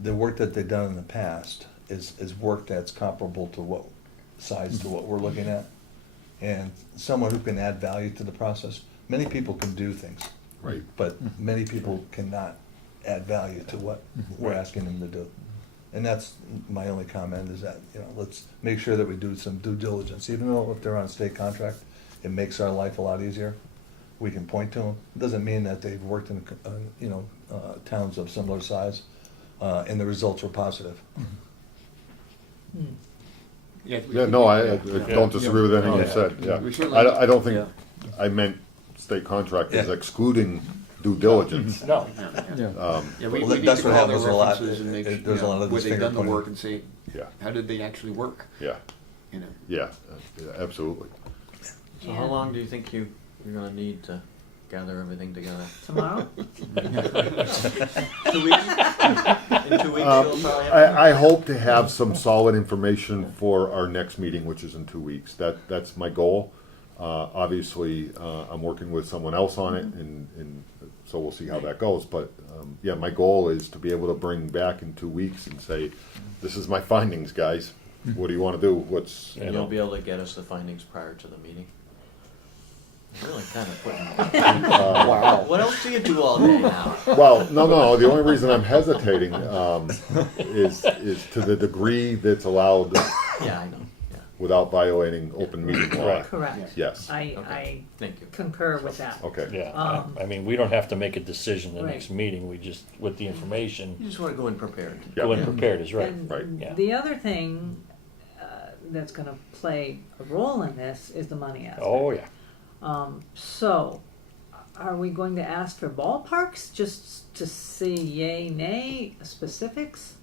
the work that they've done in the past is work that's comparable to what size to what we're looking at. And someone who can add value to the process. Many people can do things. Right. But many people cannot add value to what we're asking them to do. And that's my only comment, is that, let's make sure that we do some due diligence. Even though if they're on a state contract, it makes our life a lot easier. We can point to them. Doesn't mean that they've worked in, towns of similar size, and the results were positive. Yeah, Yeah, no, I don't disagree with anything you said, yeah. We certainly- I don't think, yeah. I meant state contract as Yeah. excluding due diligence. No, Yeah. Yeah, Well, we need that's to what call their happens a lot. references and make, There's a lot of where this they've done the finger work and say, Yeah, how did they actually work, yeah, you know? yeah, absolutely. So how long do you think you're gonna need to gather everything together? Tomorrow? 2 weeks? In 2 weeks, you'll probably have. I hope to have some solid information for our next meeting, which is in 2 weeks. That's my goal. Obviously, I'm working with someone else on it, and so we'll see how that goes. But, yeah, my goal is to be able to bring back in 2 weeks and say, this is my findings, guys. What do you want to do? What's, And you'll be able to get us the findings prior to the meeting? Really kind of putting. wow. What else do you do all day now? Well, no, the only reason I'm hesitating, is to the degree that's allowed Yeah, I know, yeah. without violating open meeting law. Right. Correct. Yes, I Thank you. concur with that. okay. yeah, Um, I mean, we don't have to make a decision the Right. next meeting, we just, with the information, You just wanna go in prepared. Yeah. go in prepared is right. And Right. Yeah. the other thing that's gonna play a role in this is the money aspect. Oh, yeah. So, are we going to ask for ballparks just to see yay, nay, specifics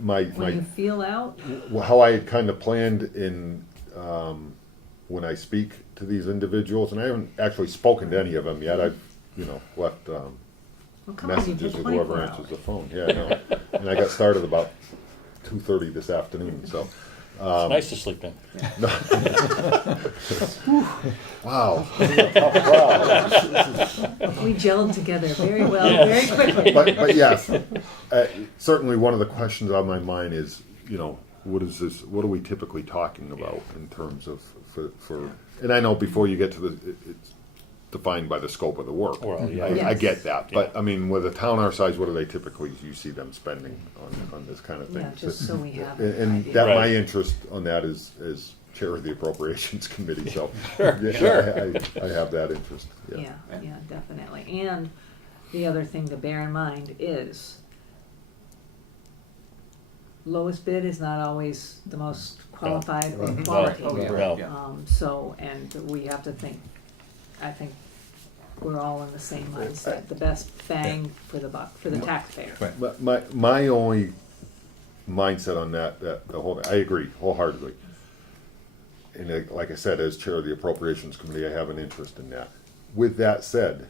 My when you feel out? how I had kind of planned in, when I speak to these individuals, and I haven't actually spoken to any of them yet, I've, left, Well, come on, you messages did with whoever 24 answers hours. the phone, yeah, I know. And I got started about 2:30 this afternoon, so. It's nice to sleep in. Wow. We gelled together very well, very quickly. But yes, certainly one of the questions on my mind is, what are we typically talking about in terms of, for, and I know before you get to it's defined by the scope of the work. Well, yeah. I Yes. get that, but I mean, with a town our size, what do they typically, you see them spending on this kind of thing? Yeah, just so we have And an idea. that, my Right. interest on that is chair of the appropriations committee, so. Sure, yeah, sure. I have that interest, yeah. Yeah, definitely. And the other thing to bear in mind is lowest bid is not always the most qualified or Right. quality. Oh, yeah, No. yeah. So, and we have to think, I think we're all in the same mindset, the best bang for the buck, for the taxpayer. Right. But my only mindset on that the whole, I agree wholeheartedly. And like I said, as chair of the appropriations committee, I have an interest in that. With that said,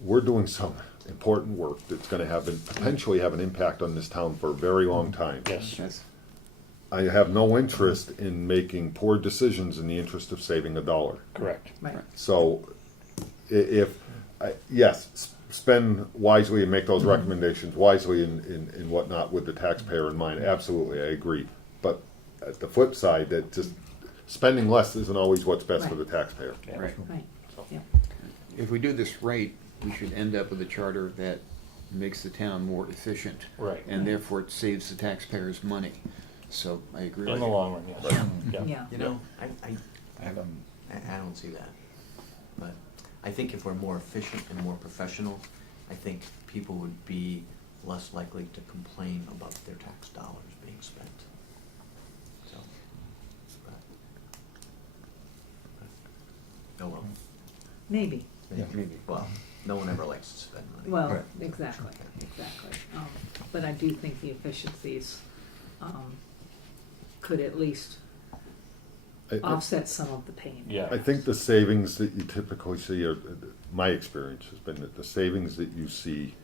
we're doing some important work that's gonna potentially have an impact on this town for a very long time. Yes. Yes. I have no interest in making poor decisions in the interest of saving a dollar. Correct. Right. So, yes, spend wisely and make those recommendations wisely and whatnot with the taxpayer in mind, absolutely, I agree. But at the flip side, that just spending less isn't always what's best for the taxpayer. Yeah. Right. Right, yeah. If we do this right, we should end up with a charter that makes the town more efficient. Right. And therefore it saves the taxpayers money. So I agree with In you. the long run, yes. Yeah. Yeah. You know, I Adam, don't see that. But I think if we're more efficient and more professional, I think people would be less likely to complain about their tax dollars being spent. So, oh well, Maybe. Maybe. well, no one ever likes to spend money. Well, Right. exactly. But I do think the efficiencies, could at least I- offset some of the pain. Yeah. I think the savings that you typically see are, my experience has been that the savings that you see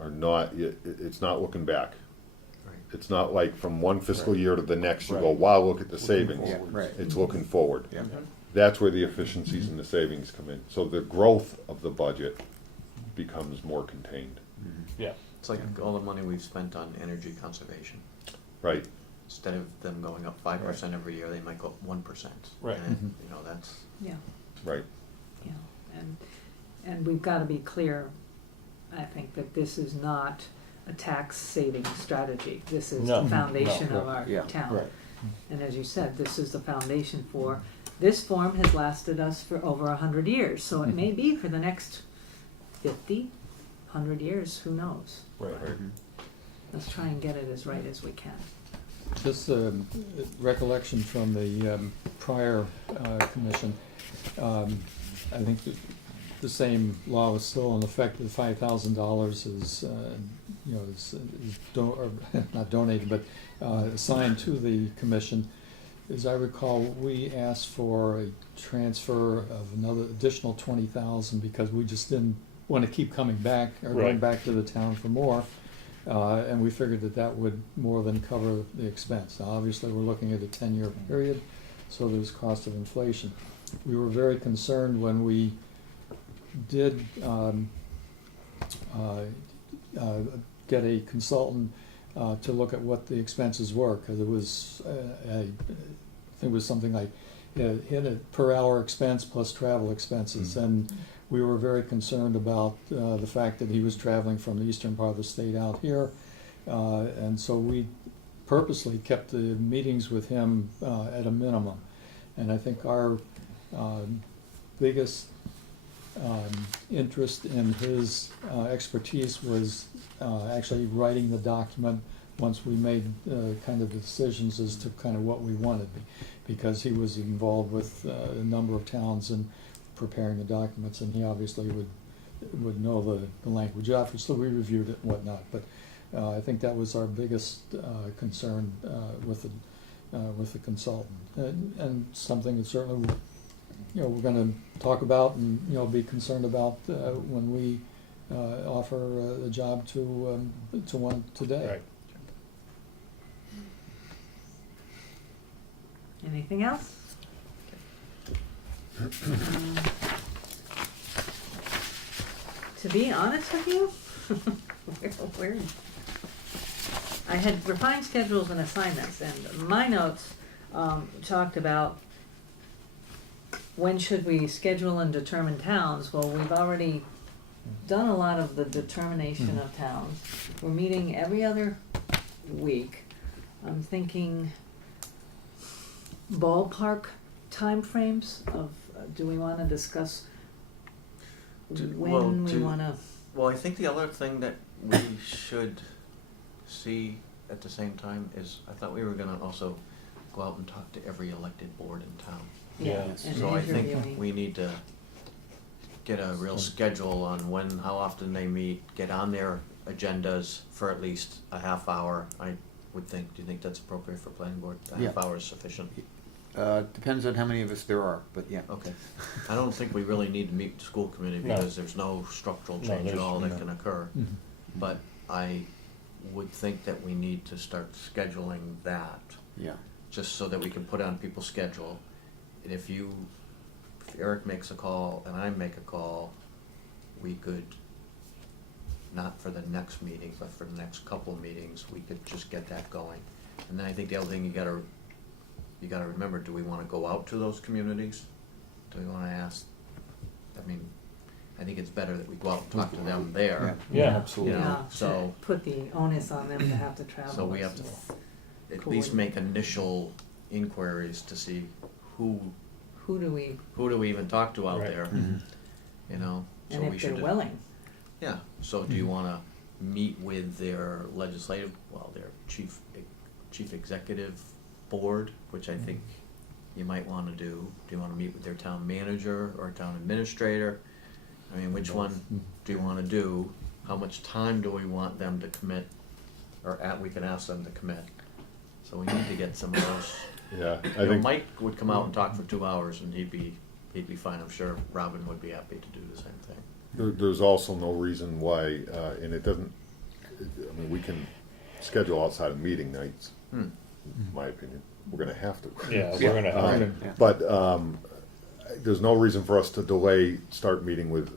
are not, it's not looking back. Right. It's not like from one fiscal year to the next, you go, Right. wow, look at the savings. Yeah, right. It's looking forward. Yeah. That's where the efficiencies and the savings come in. So the growth of the budget becomes more contained. Yeah. It's like all the money we've spent on energy conservation. Right. Instead of them going up 5% every year, they might go up 1%. Right. And, you know, that's, Yeah, Right. yeah, and we've gotta be clear, I think, that this is not a tax saving strategy. This is No, the foundation no, of our yeah, town. right. And as you said, this is the foundation for, this form has lasted us for over 100 years, so it may be for the next 50, 100 years, who knows? Right. Let's try and get it as right as we can. Just recollection from the prior commission, I think the same law was still in effect. The $5,000 is, you know, or not donated, but assigned to the commission. As I recall, we asked for a transfer of another additional 20,000 because we just didn't want to keep coming back or going Right. back to the town for more. And we figured that that would more than cover the expense. Now, obviously, we're looking at a 10-year period, so there's cost of inflation. We were very concerned when we did get a consultant to look at what the expenses were, because it was, I think it was something like hit a per hour expense plus travel expenses. And we were very concerned about the fact that he was traveling from the eastern part of the state out here. And so we purposely kept the meetings with him at a minimum. And I think our biggest interest in his expertise was actually writing the document once we made kind of the decisions as to kind of what we wanted, because he was involved with a number of towns in preparing the documents, and he obviously would know the language. Obviously, we reviewed it and whatnot, but I think that was our biggest concern with the consultant, and something that certainly, you know, we're going to talk about and, you know, be concerned about when we offer a job to one today. Right. Anything else? To be honest with you, we're I had refined schedules and assignments, and my notes talked about when should we schedule and determine towns. Well, we've already done a lot of the determination of towns. We're meeting every other week. I'm thinking ballpark timeframes of, do we wanna discuss when we wanna, well, I think the other thing that we should see at the same time is, I thought we were gonna also go out and talk to every elected board in town. yeah, Yes. and So I think interviewing. we need to get a real schedule on when, how often they meet, get on their agendas for at least a half hour. I would think, do you think that's appropriate for planning board? A half Yeah. hour is sufficient? Depends on how many of us there are, but yeah. Okay. I don't think we really need to meet the school committee No. because there's no structural No, change at there's- all that no. can occur. Mhm. But I would think that we need to start scheduling that, Yeah. just so that we can put on people's schedule. And if Eric makes a call and I make a call, we could not for the next meeting, but for the next couple of meetings, we could just get that going. And then I think the other thing you gotta remember, do we wanna go out to those communities? Do we wanna ask, I mean, I think it's better that we go out and talk to them there. Yeah. Absolutely. You know, Yeah, so- to put the onus on them to have to travel. So we have to at least make initial inquiries to see who Who do we, even talk to out Right. there, you know? So and we if they're should. willing, Yeah, so do you wanna meet with their legislative, their chief executive board, which I think you might wanna do? Do you wanna meet with their town manager or town administrator? I mean, which one do you wanna do? How much time do we want them to commit, we can ask them to commit? So we need to get some of those. Yeah, You I know, think, Mike would come out and talk for 2 hours and he'd be fine. I'm sure Robin would be happy to do the same thing. there's also no reason why, and it doesn't, I mean, we can schedule outside of meeting nights, in my opinion. We're gonna have to. Yeah, we're gonna, Yeah. But there's no reason for us to delay, start meeting with,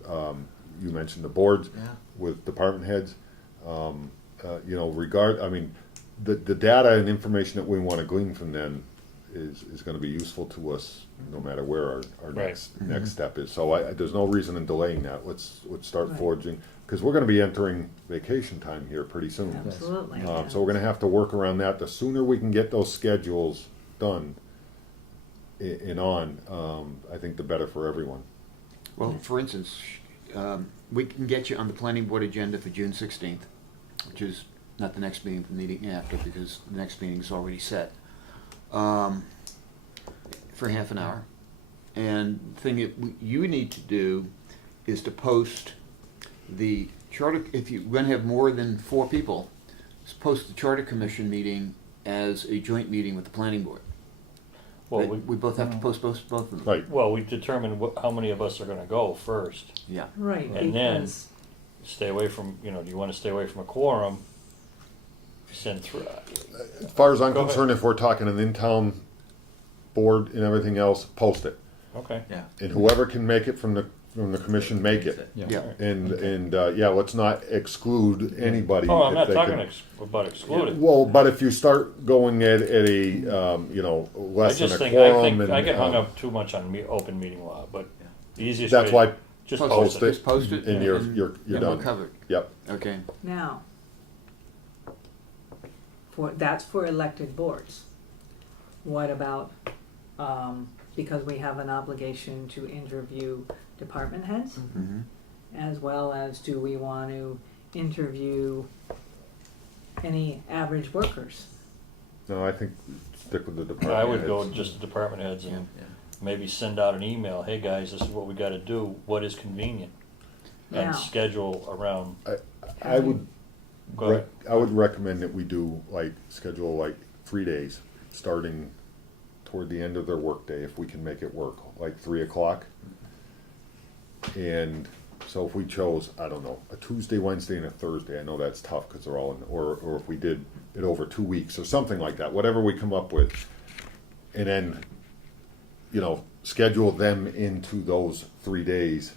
you mentioned the boards, Yeah. with department heads. You know, I mean, the data and information that we wanna glean from them is gonna be useful to us no matter where our Right. next step is. So there's no reason in delaying that. Let's start Right. forging, because we're gonna be entering vacation time here pretty soon. absolutely. So we're gonna have to work around that. The sooner we can get those schedules done and on, I think the better for everyone. Well, for instance, we can get you on the planning board agenda for June 16th, which is not the next meeting, the meeting after, because the next meeting is already set, for half an hour. And the thing that you need to do is to post the charter, if you're going to have more than 4 people, just post the charter commission meeting as a joint meeting with the planning board. well, We both have to post both of them. Right. we determine how many of us are gonna go first. Yeah. Right, And then- because, Stay away from, do you wanna stay away from a quorum? Send through, As far as I'm Go ahead. concerned, if we're talking an in-town board and everything else, post it. okay. Yeah. And whoever can make it from the commission, make it. Yeah. And yeah, let's not exclude anybody. Oh, I'm if not they talking can- about excluding. Well, but if you start going at a, I less than just a think, quorum and. I get hung up too much on open meeting law, but Yeah. the easiest That's way, why, just Post post it. it. Just post it. and you're and done. we're covered. Yep. Okay. now, that's for elected boards. What about, because we have an obligation to interview department heads, Mm-hmm. as well as do we want to interview any average workers? No, I think stick with the department. I would go heads. just department heads and Yeah. maybe send out an email, hey guys, this is what we gotta do, what is convenient? Now. And schedule around, I would, go ahead. I would recommend that we do, schedule 3 days, starting toward the end of their workday, if we can make it work, 3:00. And so if we chose, I don't know, a Tuesday, Wednesday, and a Thursday, I know that's tough, because they're all in, or if we did it over 2 weeks, or something like that, whatever we come up with. And then, schedule them into those 3 days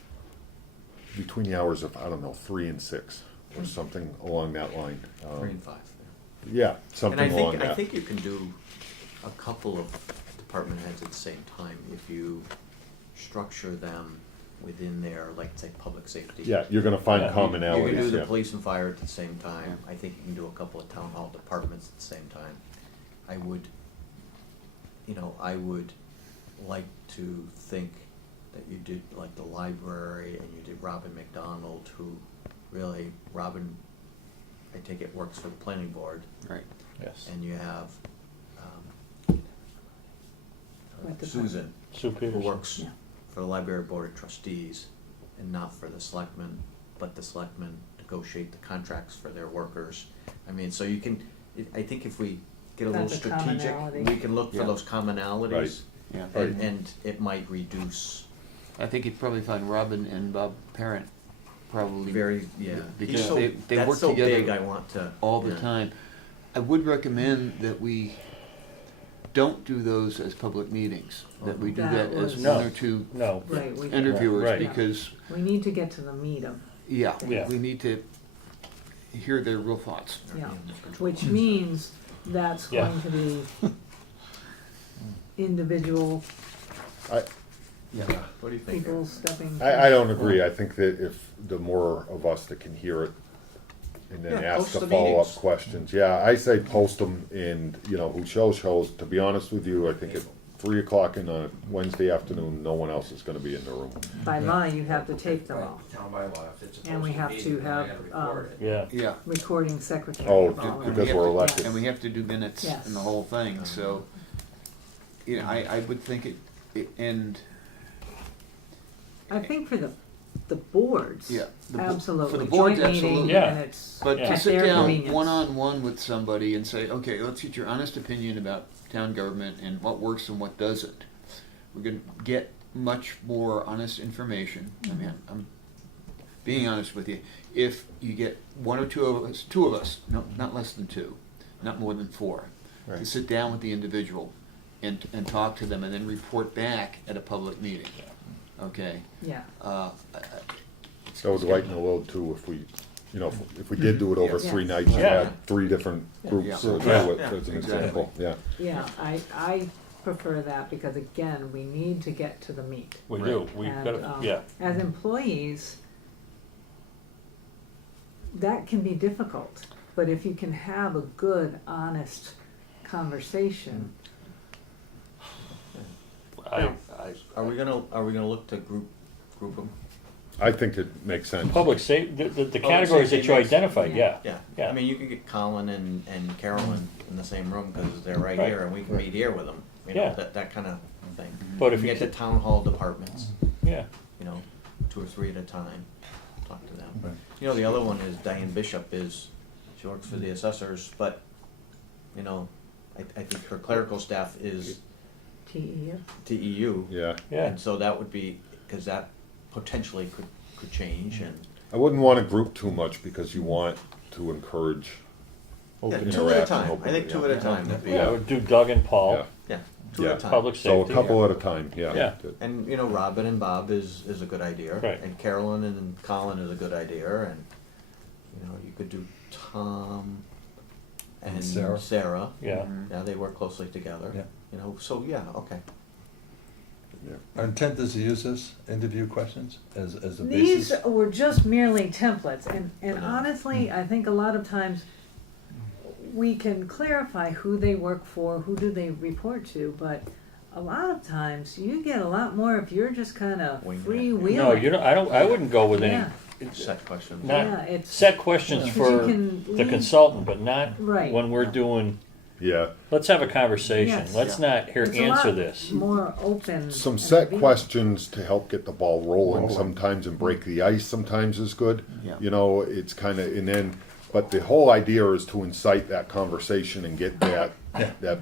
between the hours of, I don't know, 3 and 6, or something along that line. 3 and 5. Yeah, And something along that. I think you can do a couple of department heads at the same time if you structure them within their, say, public safety. Yeah, you're gonna find Yeah. You can do commonalities, the yeah. police and fire at the same time. I think you can do a couple of town hall departments at the same time. I would like to think that you did like the library and you did Robin McDonald, who really, Robin, I take it works for the planning board, Right. Yes. and you have What department? Susan, Sue who Peterson. works Yeah. for the library board of trustees and not for the selectmen, but the selectmen negotiate the contracts for their workers. I mean, so you can, I think if we get a little That's a strategic, commonality. we can look for Yeah. those commonalities. Yeah. And it might reduce I think you'd probably find Robin and Bob Parent probably because He's so- they that's work so together big, I want to. all the yeah. time. I would recommend that we don't do those as public meetings, that we do That that as was- one or two No, Right, we, interviewers, Right. because, we need to get to the meat of, yeah, Yeah. we need to hear their real thoughts. Yeah, which means that's Yeah. going to be individual Yeah. What do you think? people stepping. I don't agree. I think that if the more of us that can hear it and then Yeah, ask post the the follow-up meetings. questions, yeah, I say post them and, you know, who shows. To be honest with you, I think at 3 o'clock on a Wednesday afternoon, no one else is gonna be in the room. By law, you have to tape them all, Town bylaw, if it's a And we posted have to meeting, then I have, gotta record it. Yeah, Yeah. recording secretary. Oh, of all of because them. we're elected. And we have to do minutes Yes. and the whole thing, so, you know, I would think and, I think for the boards. yeah. the bo- Absolutely. For the boards, Joint meeting, absolutely. Yeah. and it's But Yeah. to at sit their down convenience. one-on-one with somebody and say, okay, let's get your honest opinion about town government and what works and what doesn't. We're gonna get much more honest information. I mean, I'm being honest with you. If you get one or two of us, no, not less than two, not more than four, to Right. sit down with the individual and talk to them and then report back at a public meeting. Okay? Yeah, That would lighten the load too, if we, you know, if we did do it over Yes. 3 nights, you Yeah. had 3 different groups Yeah. to do Yeah. it, Yeah. as an Exactly. example, yeah. yeah, I prefer that because again, we need to get to the meat. we do, we've And, got, yeah, As employees, that can be difficult, but if you can have a good, honest conversation, I, Are we gonna look to group them? I think it makes sense. public safety, the categories that you safety makes- identified, yeah. Yeah, Yeah. I mean, you could get Colin and Carolyn in the same room, cause they're right Right. here, and we can meet here with them, you know, Yeah. that kinda thing. But if you Get the could- town hall departments, Yeah, you know, 2 or 3 at a time, talk to them. Right. You know, the other one is Diane Bishop she works for the assessors, but, you know, I think her clerical staff is TEU. TEU. Yeah, yeah, And so that would be, cause that potentially could change and. I wouldn't wanna group too much because you want to encourage Yeah, open 2 at a interaction. time, I openly, think 2 at a time would be, yeah, we'll do Doug and Paul, Yeah. yeah, 2 at Yeah. a time. public So a safety. couple at a time, yeah. Yeah. And, you know, Robin and Bob is a good idea. Right. And Carolyn and Colin is a good idea, and, you know, you could do Tom and Sarah. Sarah. Yeah, Yeah, they work closely together. Yeah. You know, so, yeah, okay. Our intent is to use this, interview questions as a These basis. were just merely templates, and Yeah. honestly, I think a lot of times we can clarify who they work for, who do they report to, but a lot of times you get a lot more if you're just kind of Wing it. freewheeling. no, you don't, I wouldn't go with any, Yeah. Set questions. Not- Yeah, it's, set questions 'cause for you can the leave- consultant, but not Right. when we're doing, Yeah, let's have a conversation, Yes. let's not, here, it's a answer lot this. more open. some and set revealing. questions to help get the ball rolling Rolling. sometimes and break the ice sometimes is good. Yeah. You know, it's kinda, and then, but the whole idea is to incite that conversation and get that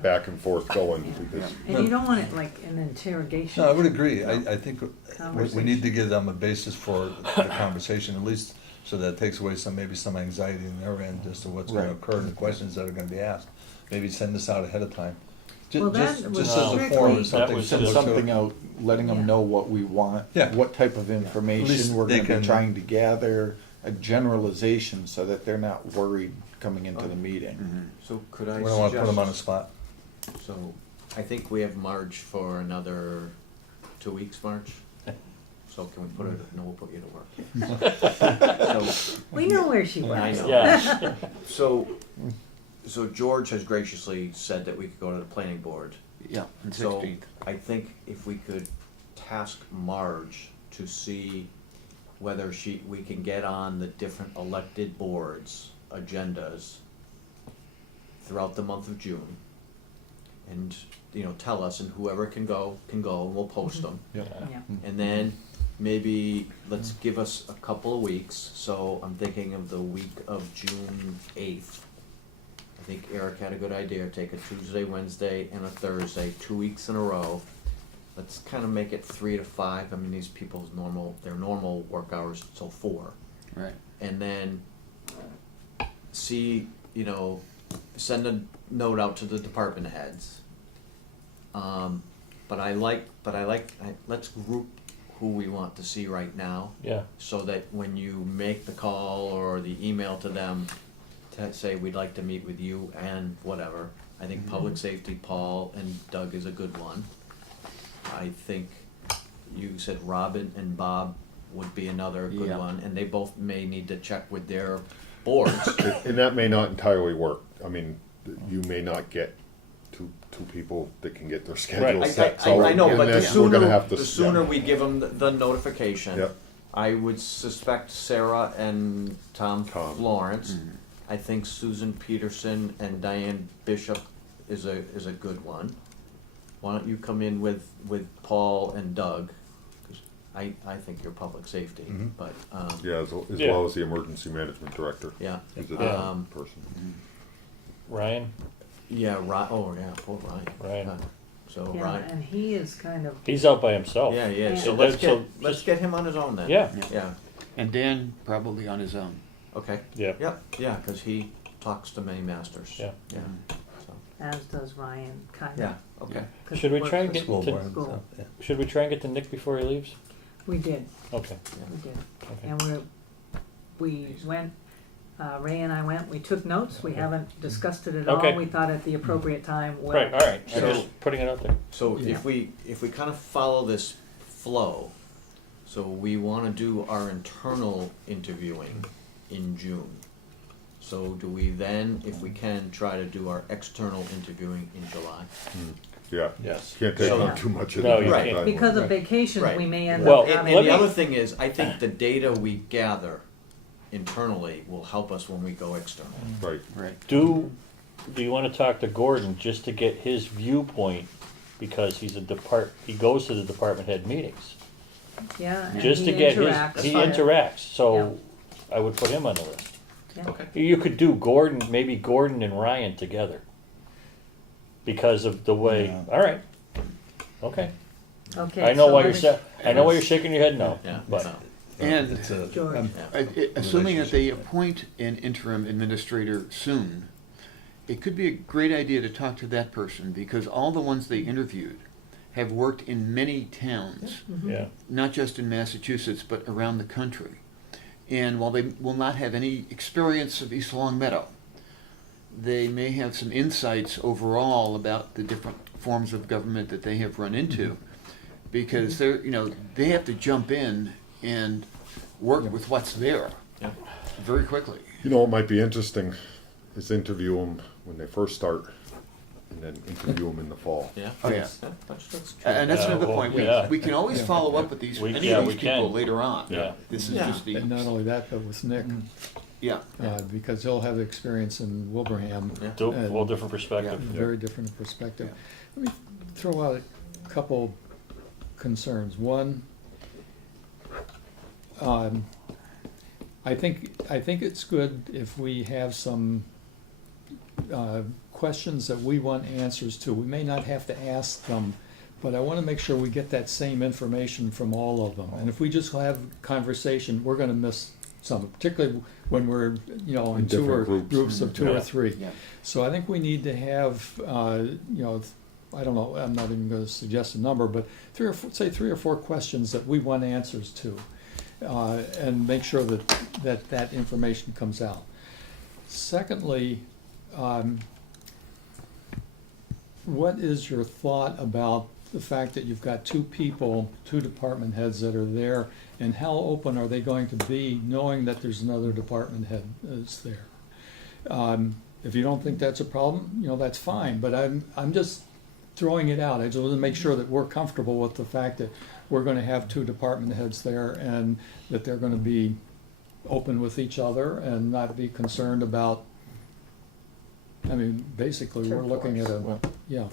back and forth going, because And you don't want it like an interrogation. No, I would agree. I think we Conversation. need to give them a basis for the conversation, at least so that it takes away maybe some anxiety in their end as to what's gonna Right. occur and the questions that are gonna be asked. Maybe send this out ahead of time. Ju- Well, that just- was Just as a strictly- form or That something was Send similar to something it. out, letting Yeah. them know what we want, Yeah. what type of At least information we're they gonna be can- trying to gather, a generalization, so that they're not worried coming into the meeting. So could I We don't wanna put them on the suggest, spot. so, I think we have Marge for another 2 weeks, Marge? So can we put it, no, we'll put you to work. So, We know where she I works. know. Yeah, So George has graciously said that we could go to the planning board. Yeah, on So 16th. I think if we could task Marge to see whether we can get on the different elected boards' agendas throughout the month of June. And, you know, tell us, and whoever can go, and we'll post them. Yeah. And then maybe let's give us a couple of weeks, so I'm thinking of the week of June 8th. I think Eric had a good idea, take a Tuesday, Wednesday, and a Thursday, 2 weeks in a row. Let's kind of make it 3 to 5, I mean, these people's their normal work hours till 4. Right. And then see, you know, send a note out to the department heads. Let's group who we want to see right now, yeah, so that when you make the call or the email to them, to say we'd like to meet with you and whatever. I think public safety, Paul and Doug is a good one. I think you said Robin and Bob would be another good Yeah. one, and they both may need to check with their boards. And that may not entirely work. I mean, you may not get two people that can get their schedule set. So I know, in but the that, we're gonna have to. sooner we give them the notification, Yep. I would suspect Sarah and Tom Tom. Lawrence. I think Susan Peterson and Diane Bishop is a good one. Why don't you come in with Paul and Doug? 'Cause I think you're public safety, Mhm. but, Yeah, as Yeah. well as the emergency management director. yeah. He's a Yeah. different person. Ryan, Yeah, oh, yeah, poor Ryan. Ryan. So Yeah, Ryan, and he is kind of, he's out by himself. yeah, Yeah. so And let's then- get, let's get him on his own then. Yeah. Yeah, And Dan probably on his own. okay. Yeah. Yep, yeah, cause he talks to many masters. Yeah. Yeah, so, as does Ryan, kind of. yeah, okay. 'cause Should we works try and with get School to- board and School. stuff, yeah. Should we try and get to Nick before he leaves? We did, Okay, we did. okay. And we went, Ray and I went, we took notes, we haven't discussed it at all. Okay. We thought at the appropriate time, we'll. Right, all right, I'm So- just putting it out there. So Yeah. if we kind of follow this flow, so we wanna do our internal interviewing in June. So do we then, if we can, try to do our external interviewing in July? Yeah. Yes. Can't take So- on too much of No, the you Right. can't. Because of Right. vacation, Right. we may end Well, up And, having. and the other thing is, I think the data we gather internally will help us when we go external. Right. Right. Do you wanna talk to Gordon just to get his viewpoint, because he goes to the department head meetings? Yeah, and Just he to get interacts. he Yeah. interacts, so I would put him on the list. Yeah. Okay. You could do Gordon, maybe Gordon and Ryan together. Because of the way, Yeah. alright, okay. Okay. I know so why let you're me- I know why you're shaking your head no, Yeah, but. so, And It's a- George. assuming that they appoint an interim administrator soon, it could be a great idea to talk to that person, because all the ones they interviewed have worked in many towns, Yeah, not just in Massachusetts, but around the country. And while they will not have any experience of East Long Meadow, they may have some insights overall about the different forms of government that they have run into. Because they have to jump in and work with what's there yeah. very quickly. You know what might be interesting is interview them when they first start, and then interview them in the fall. Yeah. Oh, yeah. That's true. And that's Yeah, another well, point. yeah. We can always Yeah. follow up with these, We- any yeah, of we these people can. later on. Yeah. This is Yeah. just the, And not only that, but with Nick, yeah. because he'll have experience in Wilbraham. Yeah. whole different perspective. Very different perspective. Let me throw out a couple concerns. One, I think it's good if we have some questions that we want answers to. We may not have to ask them, but I want to make sure we get that same information from all of them. And if we just have conversation, we're going to miss some, particularly when we're, in In two or different groups of two Yeah. or three. Yeah. So I think we need to have, I don't know, I'm not even gonna suggest a number, but three or four questions that we want answers to. And make sure that information comes out. Secondly, what is your thought about the fact that you've got two department heads that are there, and how open are they going to be knowing that there's another department head that's there? If you don't think that's a problem, that's fine, but I'm just throwing it out. I just want to make sure that we're comfortable with the fact that we're gonna have two department heads there, and that they're gonna be open with each other and not be concerned about, basically, we're looking at Well, yeah.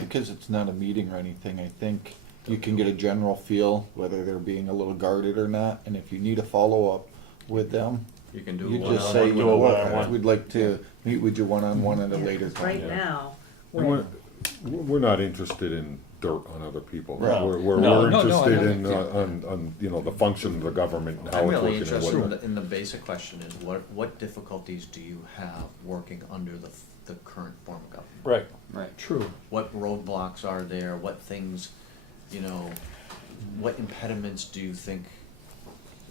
because it's not a meeting or anything, I think you can get a general feel whether they're being a little guarded or not, and if you need a follow-up with them, You can do you one just say, on you do know a what, one-on-one. we'd like to meet with you one-on-one at a Yeah, later 'cause time. right now, And when, we're not interested in dirt on other people. Right. We're No. we're No, I interested know. in, on the function of the government and how I'm it's really working and interested in what. the basic question is, what difficulties do you have working under the current form of government? Right, Right. True. What roadblocks are there, what things, what impediments do you think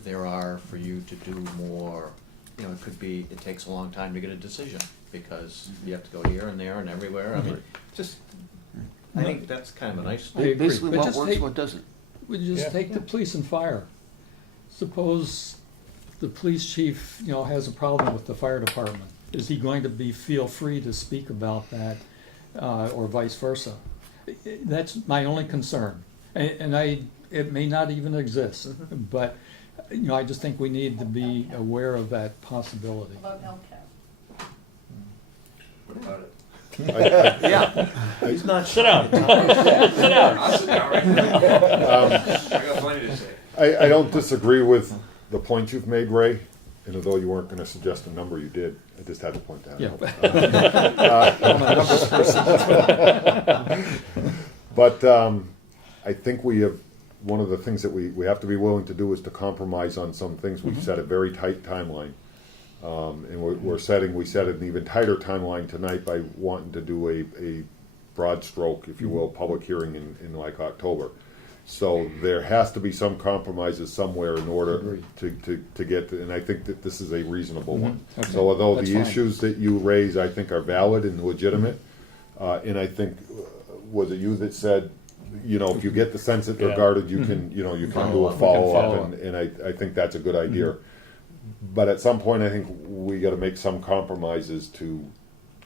there are for you to do more you know, it could be, it takes a long time to get a decision, because you have to go here and there and everywhere, I mean, just, I think that's kind of a nice. I agree. Basically, But what just works, take- what doesn't. We just Yeah. take the police and fire. Suppose the police chief, you know, has a problem with the fire department. Is he going to feel free to speak about that, or vice versa? That's my only concern. And it may not even exist, but, you know, I just think we need to be aware of that possibility. About LCAP. What about it? Yeah. He's not. Sit down. Sit down. I'll sit down right now. I got plenty to say. I don't disagree with the point you've made, Ray, and although you weren't gonna suggest a number, you did. I just had to point that out. But I think we have, one of the things that we have to be willing to do is to compromise on some things. We've set a very tight timeline. And we set an even tighter timeline tonight by wanting to do a broad stroke, if you will, public hearing in like October. So there has to be some compromises somewhere in order to get, and I think that this is a reasonable one. Okay. So although That's the fine. issues that you raise, I think are valid and legitimate, and I think, was it you that said, you know, if you get the sense that they're Yeah. guarded, you can, you know, you can do a follow follow-up, and I think that's a good idea. But at some point, I think we gotta make some compromises to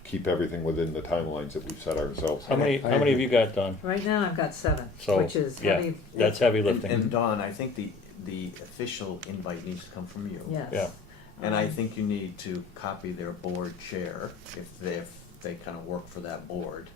keep everything within the timelines that we've set ourselves. How many have you got done? Right now, I've got 7, So, which is yeah, heavy. that's heavy And lifting. Dawn, I think the official invite needs to come from you. Yes. Yeah. And I think you need to copy their board chair, if they kind of work for that board.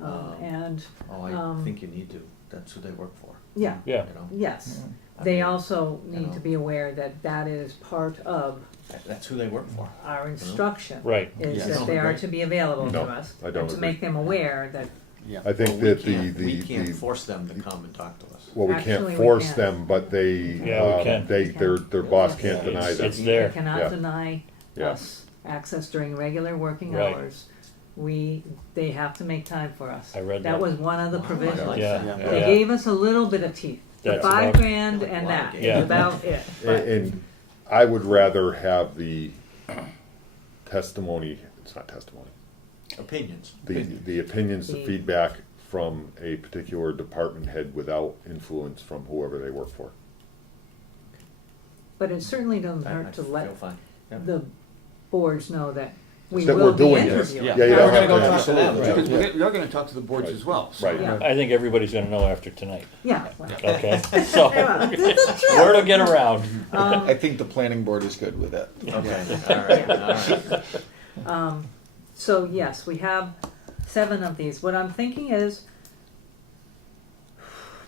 And, Oh, I um, think you need to, that's who they work for, yeah, Yeah, you know? yes. I They mean, also you need know. to be aware that that is part of That's who they work for. our instruction. right. Is Yes. that they are to be available to No, us. I don't And to agree. make them aware that, Yeah. I think Well, that we can't force them to come and talk to us. well, we Actually, can't we force can. them, but they, Yeah, we can. their boss can't Yes. deny them. It's there. they cannot Yeah. deny Yeah. us access during regular working Right. hours. They have to make time for us. I read That that. was one of the Wow, I provisions. like Yeah, that. Yeah. They yeah. gave us a little bit of teeth. The That's $5 about- grand Like and a lot that of Yeah. is about it. And I would rather have the testimony, it's not testimony, Opinions. the opinions, the The- feedback from a particular department head without influence from whoever they work for. But it certainly doesn't I hurt to feel let fine. Yeah. the boards know that we That will we're be doing this. interviewing. Yeah. Yeah, you Yeah, don't we're have gonna to go have- talk to them, Right. because Yeah. we're gonna talk to the boards as well. so- Right. Yeah. I think everybody's gonna know after tonight, Yeah. well, okay? So, well, this is true. word will get around. I think the planning board is good with it. Okay, all right. So yes, we have 7 of these. What I'm thinking is,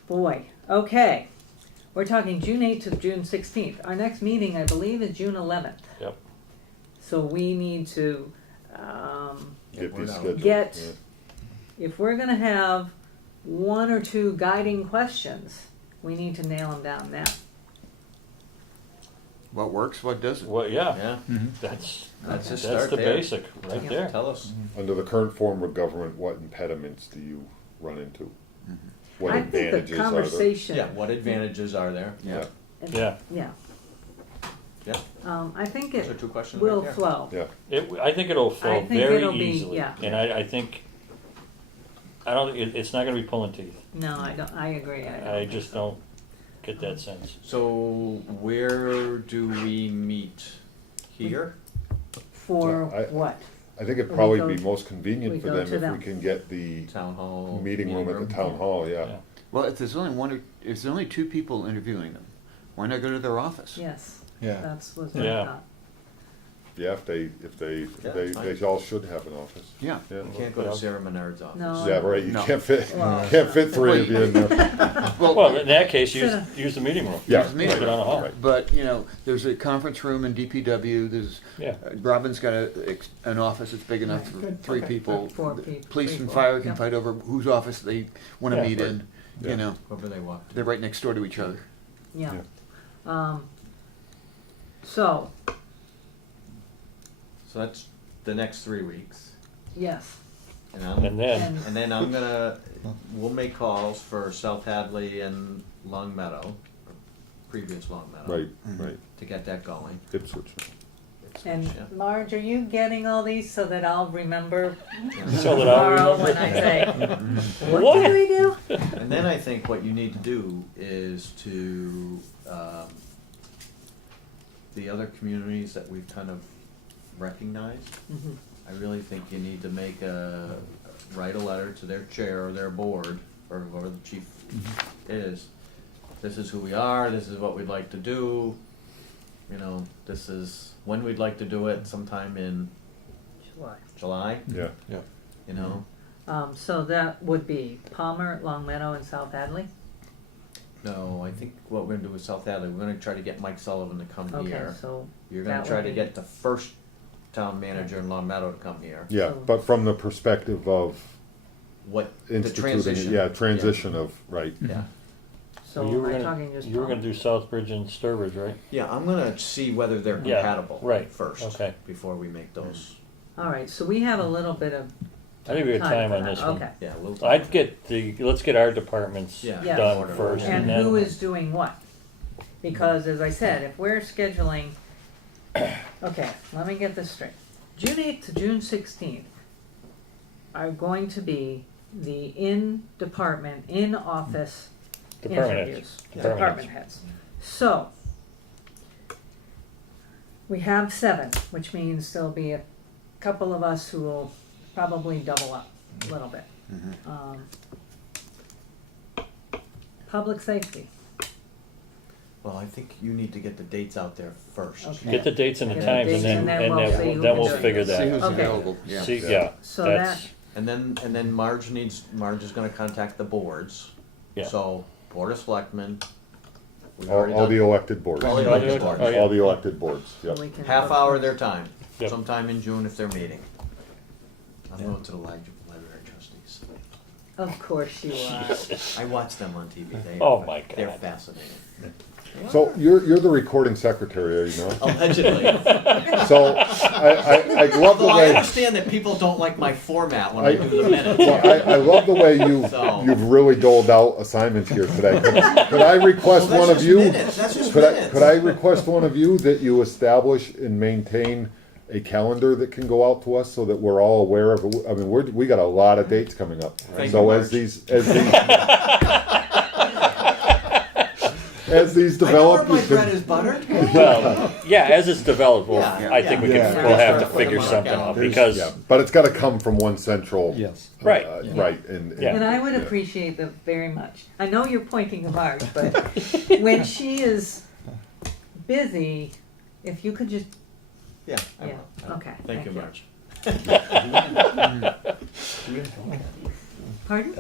boy, okay. We're talking June 8th to June 16th. Our next meeting, I believe, is June 11th. Yep. So we need to, Get Word these out. scheduled. Get- Yeah. if we're gonna have 1 or 2 guiding questions, we need to nail them down now. What works, what doesn't. Well, yeah, Yeah, that's let's just the start there. basic, right Yeah. there. Tell us. Under the current form of government, what impediments do you run into? What I think the advantages are there? conversation. Yeah, what advantages are there? Yeah. Yeah, Yeah. Yeah, I think those are it 2 questions will right there. flow. Yeah, I think it'll flow I think very it'll be- easily, yeah. and I think, I don't, it's not gonna be pulling teeth. No, I don't, I agree. I don't I think just so. don't get that sense. So where do we meet? Here? For I- what? I think it'd We probably go- be most we convenient for go them to if them. we can get the Town hall? meeting room at the town hall, yeah. Yeah. Well, if there's only if there's only 2 people interviewing them, why not go to their office? Yes, Yeah. that's what Yeah. I thought. Yeah, Yeah, they fine. all should have an office. Yeah. Yeah, You can't go to Sarah Menard's office. No. yeah, right, you No. can't fit, Well, can't fit 3 of you in there. Well, in that case, Instead use the meeting room. Yeah. Use the meeting Put it on a hall. Right. But, you know, there's a conference room in DPW, there's, Yeah. Robin's got an office that's big enough for Good. 3 Okay. people. 4 The people. Police 3, and 4. fire can Yep. fight over whose office they wanna Yeah. meet Right. in, Yeah. you know, Wherever they walk to. they're right next door to each other. Yeah. So, So that's the next 3 weeks. yes, And I'm, And then, and and then I'm gonna, we'll make calls for South Hadley and Long Meadow, or previous Long Meadow. Right, right, To get that going. Ipswich. And Yeah. Marge, are you getting all these so that I'll remember So that I'll tomorrow remember. when I say, what What? did we do? And then I think what you need to do is to, the other communities that we've kind of recognized, Mhm. I really think you need to write a letter to their chair or their board, or whoever the chief is. This is who we are, this is what we'd like to do, you know, this is when we'd like to do it, sometime in July, Yeah. Yeah. you know? So that would be Palmer, Long Meadow, and South Hadley? No, I think what we're gonna do with South Hadley, we're gonna try to get Mike Sullivan to come Okay, here. so You're that gonna try would to be- get the first town manager in Long Meadow to come here. Yeah, So- but from the perspective of What, the instituting, transition. yeah, transition of, right. Yeah, so You were am I gonna- talking just You were gonna Palmer? do Southbridge and Sturbridge, right? yeah, I'm gonna see whether they're Yeah, compatible right, first. okay. Before we make those, All right, so we have a little bit of I think we got time for on that. this one. Okay. yeah, a little. Let's get our departments Yeah. Yes. done first, And and then. who is doing what? Because as I said, if we're scheduling, okay, let me get this straight. June 8th to June 16th are going to be the in-department, in-office Department heads. interviews. Department Department heads. So, we have 7, which means there'll be a couple of us who will probably double up a little bit. Public safety. Well, I think you need to get the dates out there first. Okay. Get the dates and the Get the times, dates and then, we'll see who then can we'll do it. figure See that. who's Okay. available, yeah. See, yeah, So that's, And then Marge is gonna contact the boards. Yeah. So, Board of Selectmen. we've All, already all the done elected boards. All the elected boards. Oh, yeah. All the elected boards, yeah. we can. half hour of their time, Yep. sometime in June if they're meeting. I'm going to the library trustees. Of course you are. I watch them on TV. Oh, my They're God. fascinating. So you're the recording secretary, you know? Allegedly. So I love the Although I way, understand that people don't like my format when I do the minutes. well, I love the way So- you've really doled out assignments here today. Could I request Well, one that's of just you? minutes. That's just Could I, minutes. could I request one of you that you establish and maintain a calendar that can go out to us so that we're all aware of, I mean, we got a lot of dates coming up. Thank So you, as Marge. as these I know develop, where you my bread can, is buttered. well, yeah, as it's developed, Yeah, I think we yeah. can, Yeah. we'll have to Put them figure on our something out, calendar. because, yeah, but it's gotta come from one central. Yes. Right. Right, and. Yeah. And I would yeah. appreciate that very much. I know you're pointing to Marge, but when she is busy, if you could just, Yeah, I yeah, will. okay. Thank you, Marge. Pardon?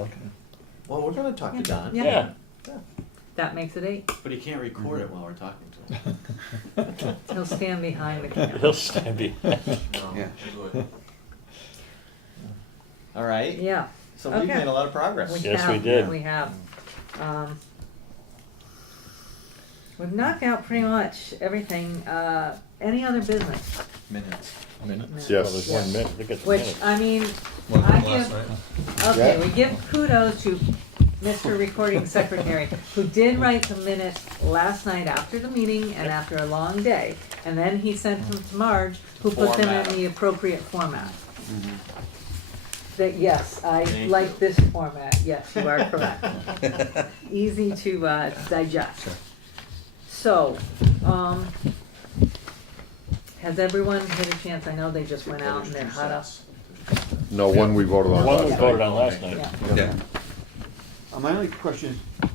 Well, we're gonna talk to Don. Yeah. yeah, That makes it 8. But he can't record it while we're talking to him. He'll stand behind the camera. he'll stand behind. No, Yeah. we'll do it. All right, Yeah. so we've Okay. made a lot of progress. Yes, we have, did. We have. We've knocked out pretty much everything. Any other business? Minutes. Minutes. Well, Yes. there's 1 minute, look at the Which, minutes. I mean, I give, okay, we give kudos to Mr. Recording Secretary, who did write the minutes last night after the meeting and after a long day. And then he sent them to Marge, who put them in Format. the appropriate format. That, yes, I Thank like you. this format, yes, you are correct. Easy to digest. So, has everyone had a chance? I know they just went out and they're hot up. No, one we voted on. One we last voted night. on last night. Yeah. Yeah. My only question is,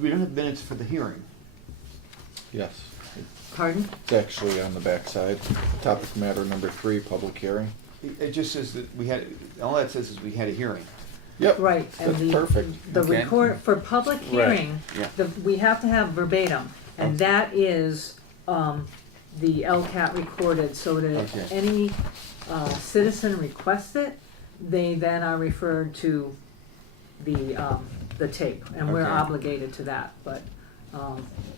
we don't have minutes for the hearing. Yes. Pardon? It's actually on the backside. Topic matter number 3, public hearing. It just says that we had, all that says is we had a hearing. Yep. Right, and That's the, perfect. the Okay. record, for public Right. hearing, Yeah. we have to have verbatim, and that is, the LCAT recorded, so that if Okay. any, citizen requests it, they then are referred to the tape, and we're Okay. obligated to that, but,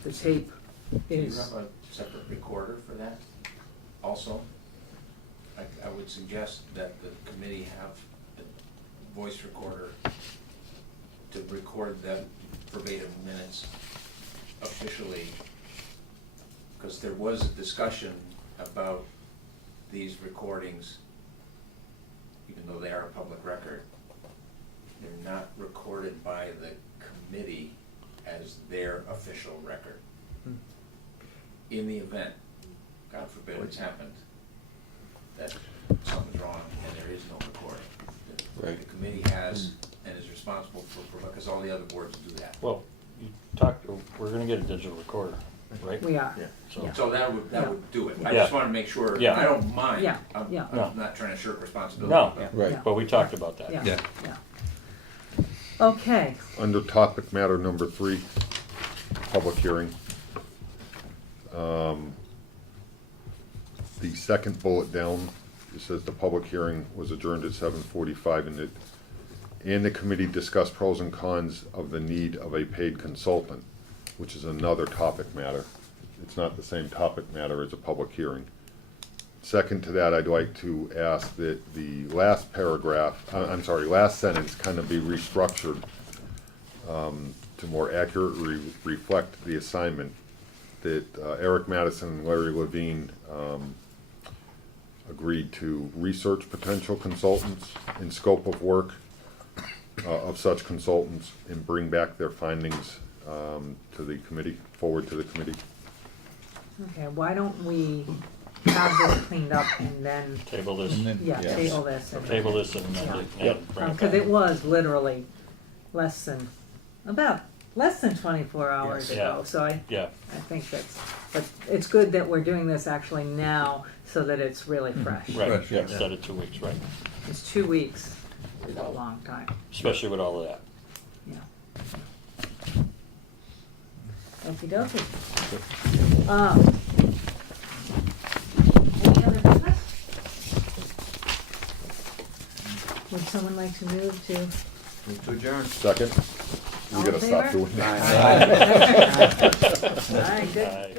the tape Do you is, have a separate recorder for that also? I would suggest that the committee have a voice recorder to record the verbatim minutes officially. Because there was a discussion about these recordings, even though they are a public record, they're not recorded by the committee as their official record. In the event, God forbid it's happened, that something's wrong and there is no recording, Right. the committee has and is responsible for, because all the other boards do that. Well, you talked, we're gonna get a digital recorder, right? We are. Yeah. So, Yeah. So that would do it. I Yeah. just wanna make sure, Yeah. I don't mind. Yeah, I'm yeah. No. not trying to shirk responsibility. No. but- Right. Yeah. but we talked about that. Yeah, Yeah. yeah. Okay, Under topic matter number 3, public hearing. The second bullet down, it says the public hearing was adjourned at 7:45 and the committee discussed pros and cons of the need of a paid consultant, which is another topic matter. It's not the same topic matter as a public hearing. Second to that, I'd like to ask that the last paragraph, last sentence kind of be restructured to more accurately reflect the assignment that Eric Madison and Larry Levine agreed to research potential consultants and scope of work of such consultants and bring back their findings to the committee, forward to the committee. okay, why don't we have this cleaned up and then, Table this, And then- yeah, Yes. table this. and- table this and Yeah. then Yep. bring it Because back. it was literally less than 24 hours Yes. ago, Yeah. so I Yeah, think but it's good that we're doing this actually now so that it's really fresh. right, Right, yeah. instead of 2 weeks, right, It's 2 weeks, is a long time, especially with all of that. yeah. Okey dokey. Any other business? Would someone like to move to? Move to adjourn. Second, we All gotta in stop favor? doing that. All right, good. Aye.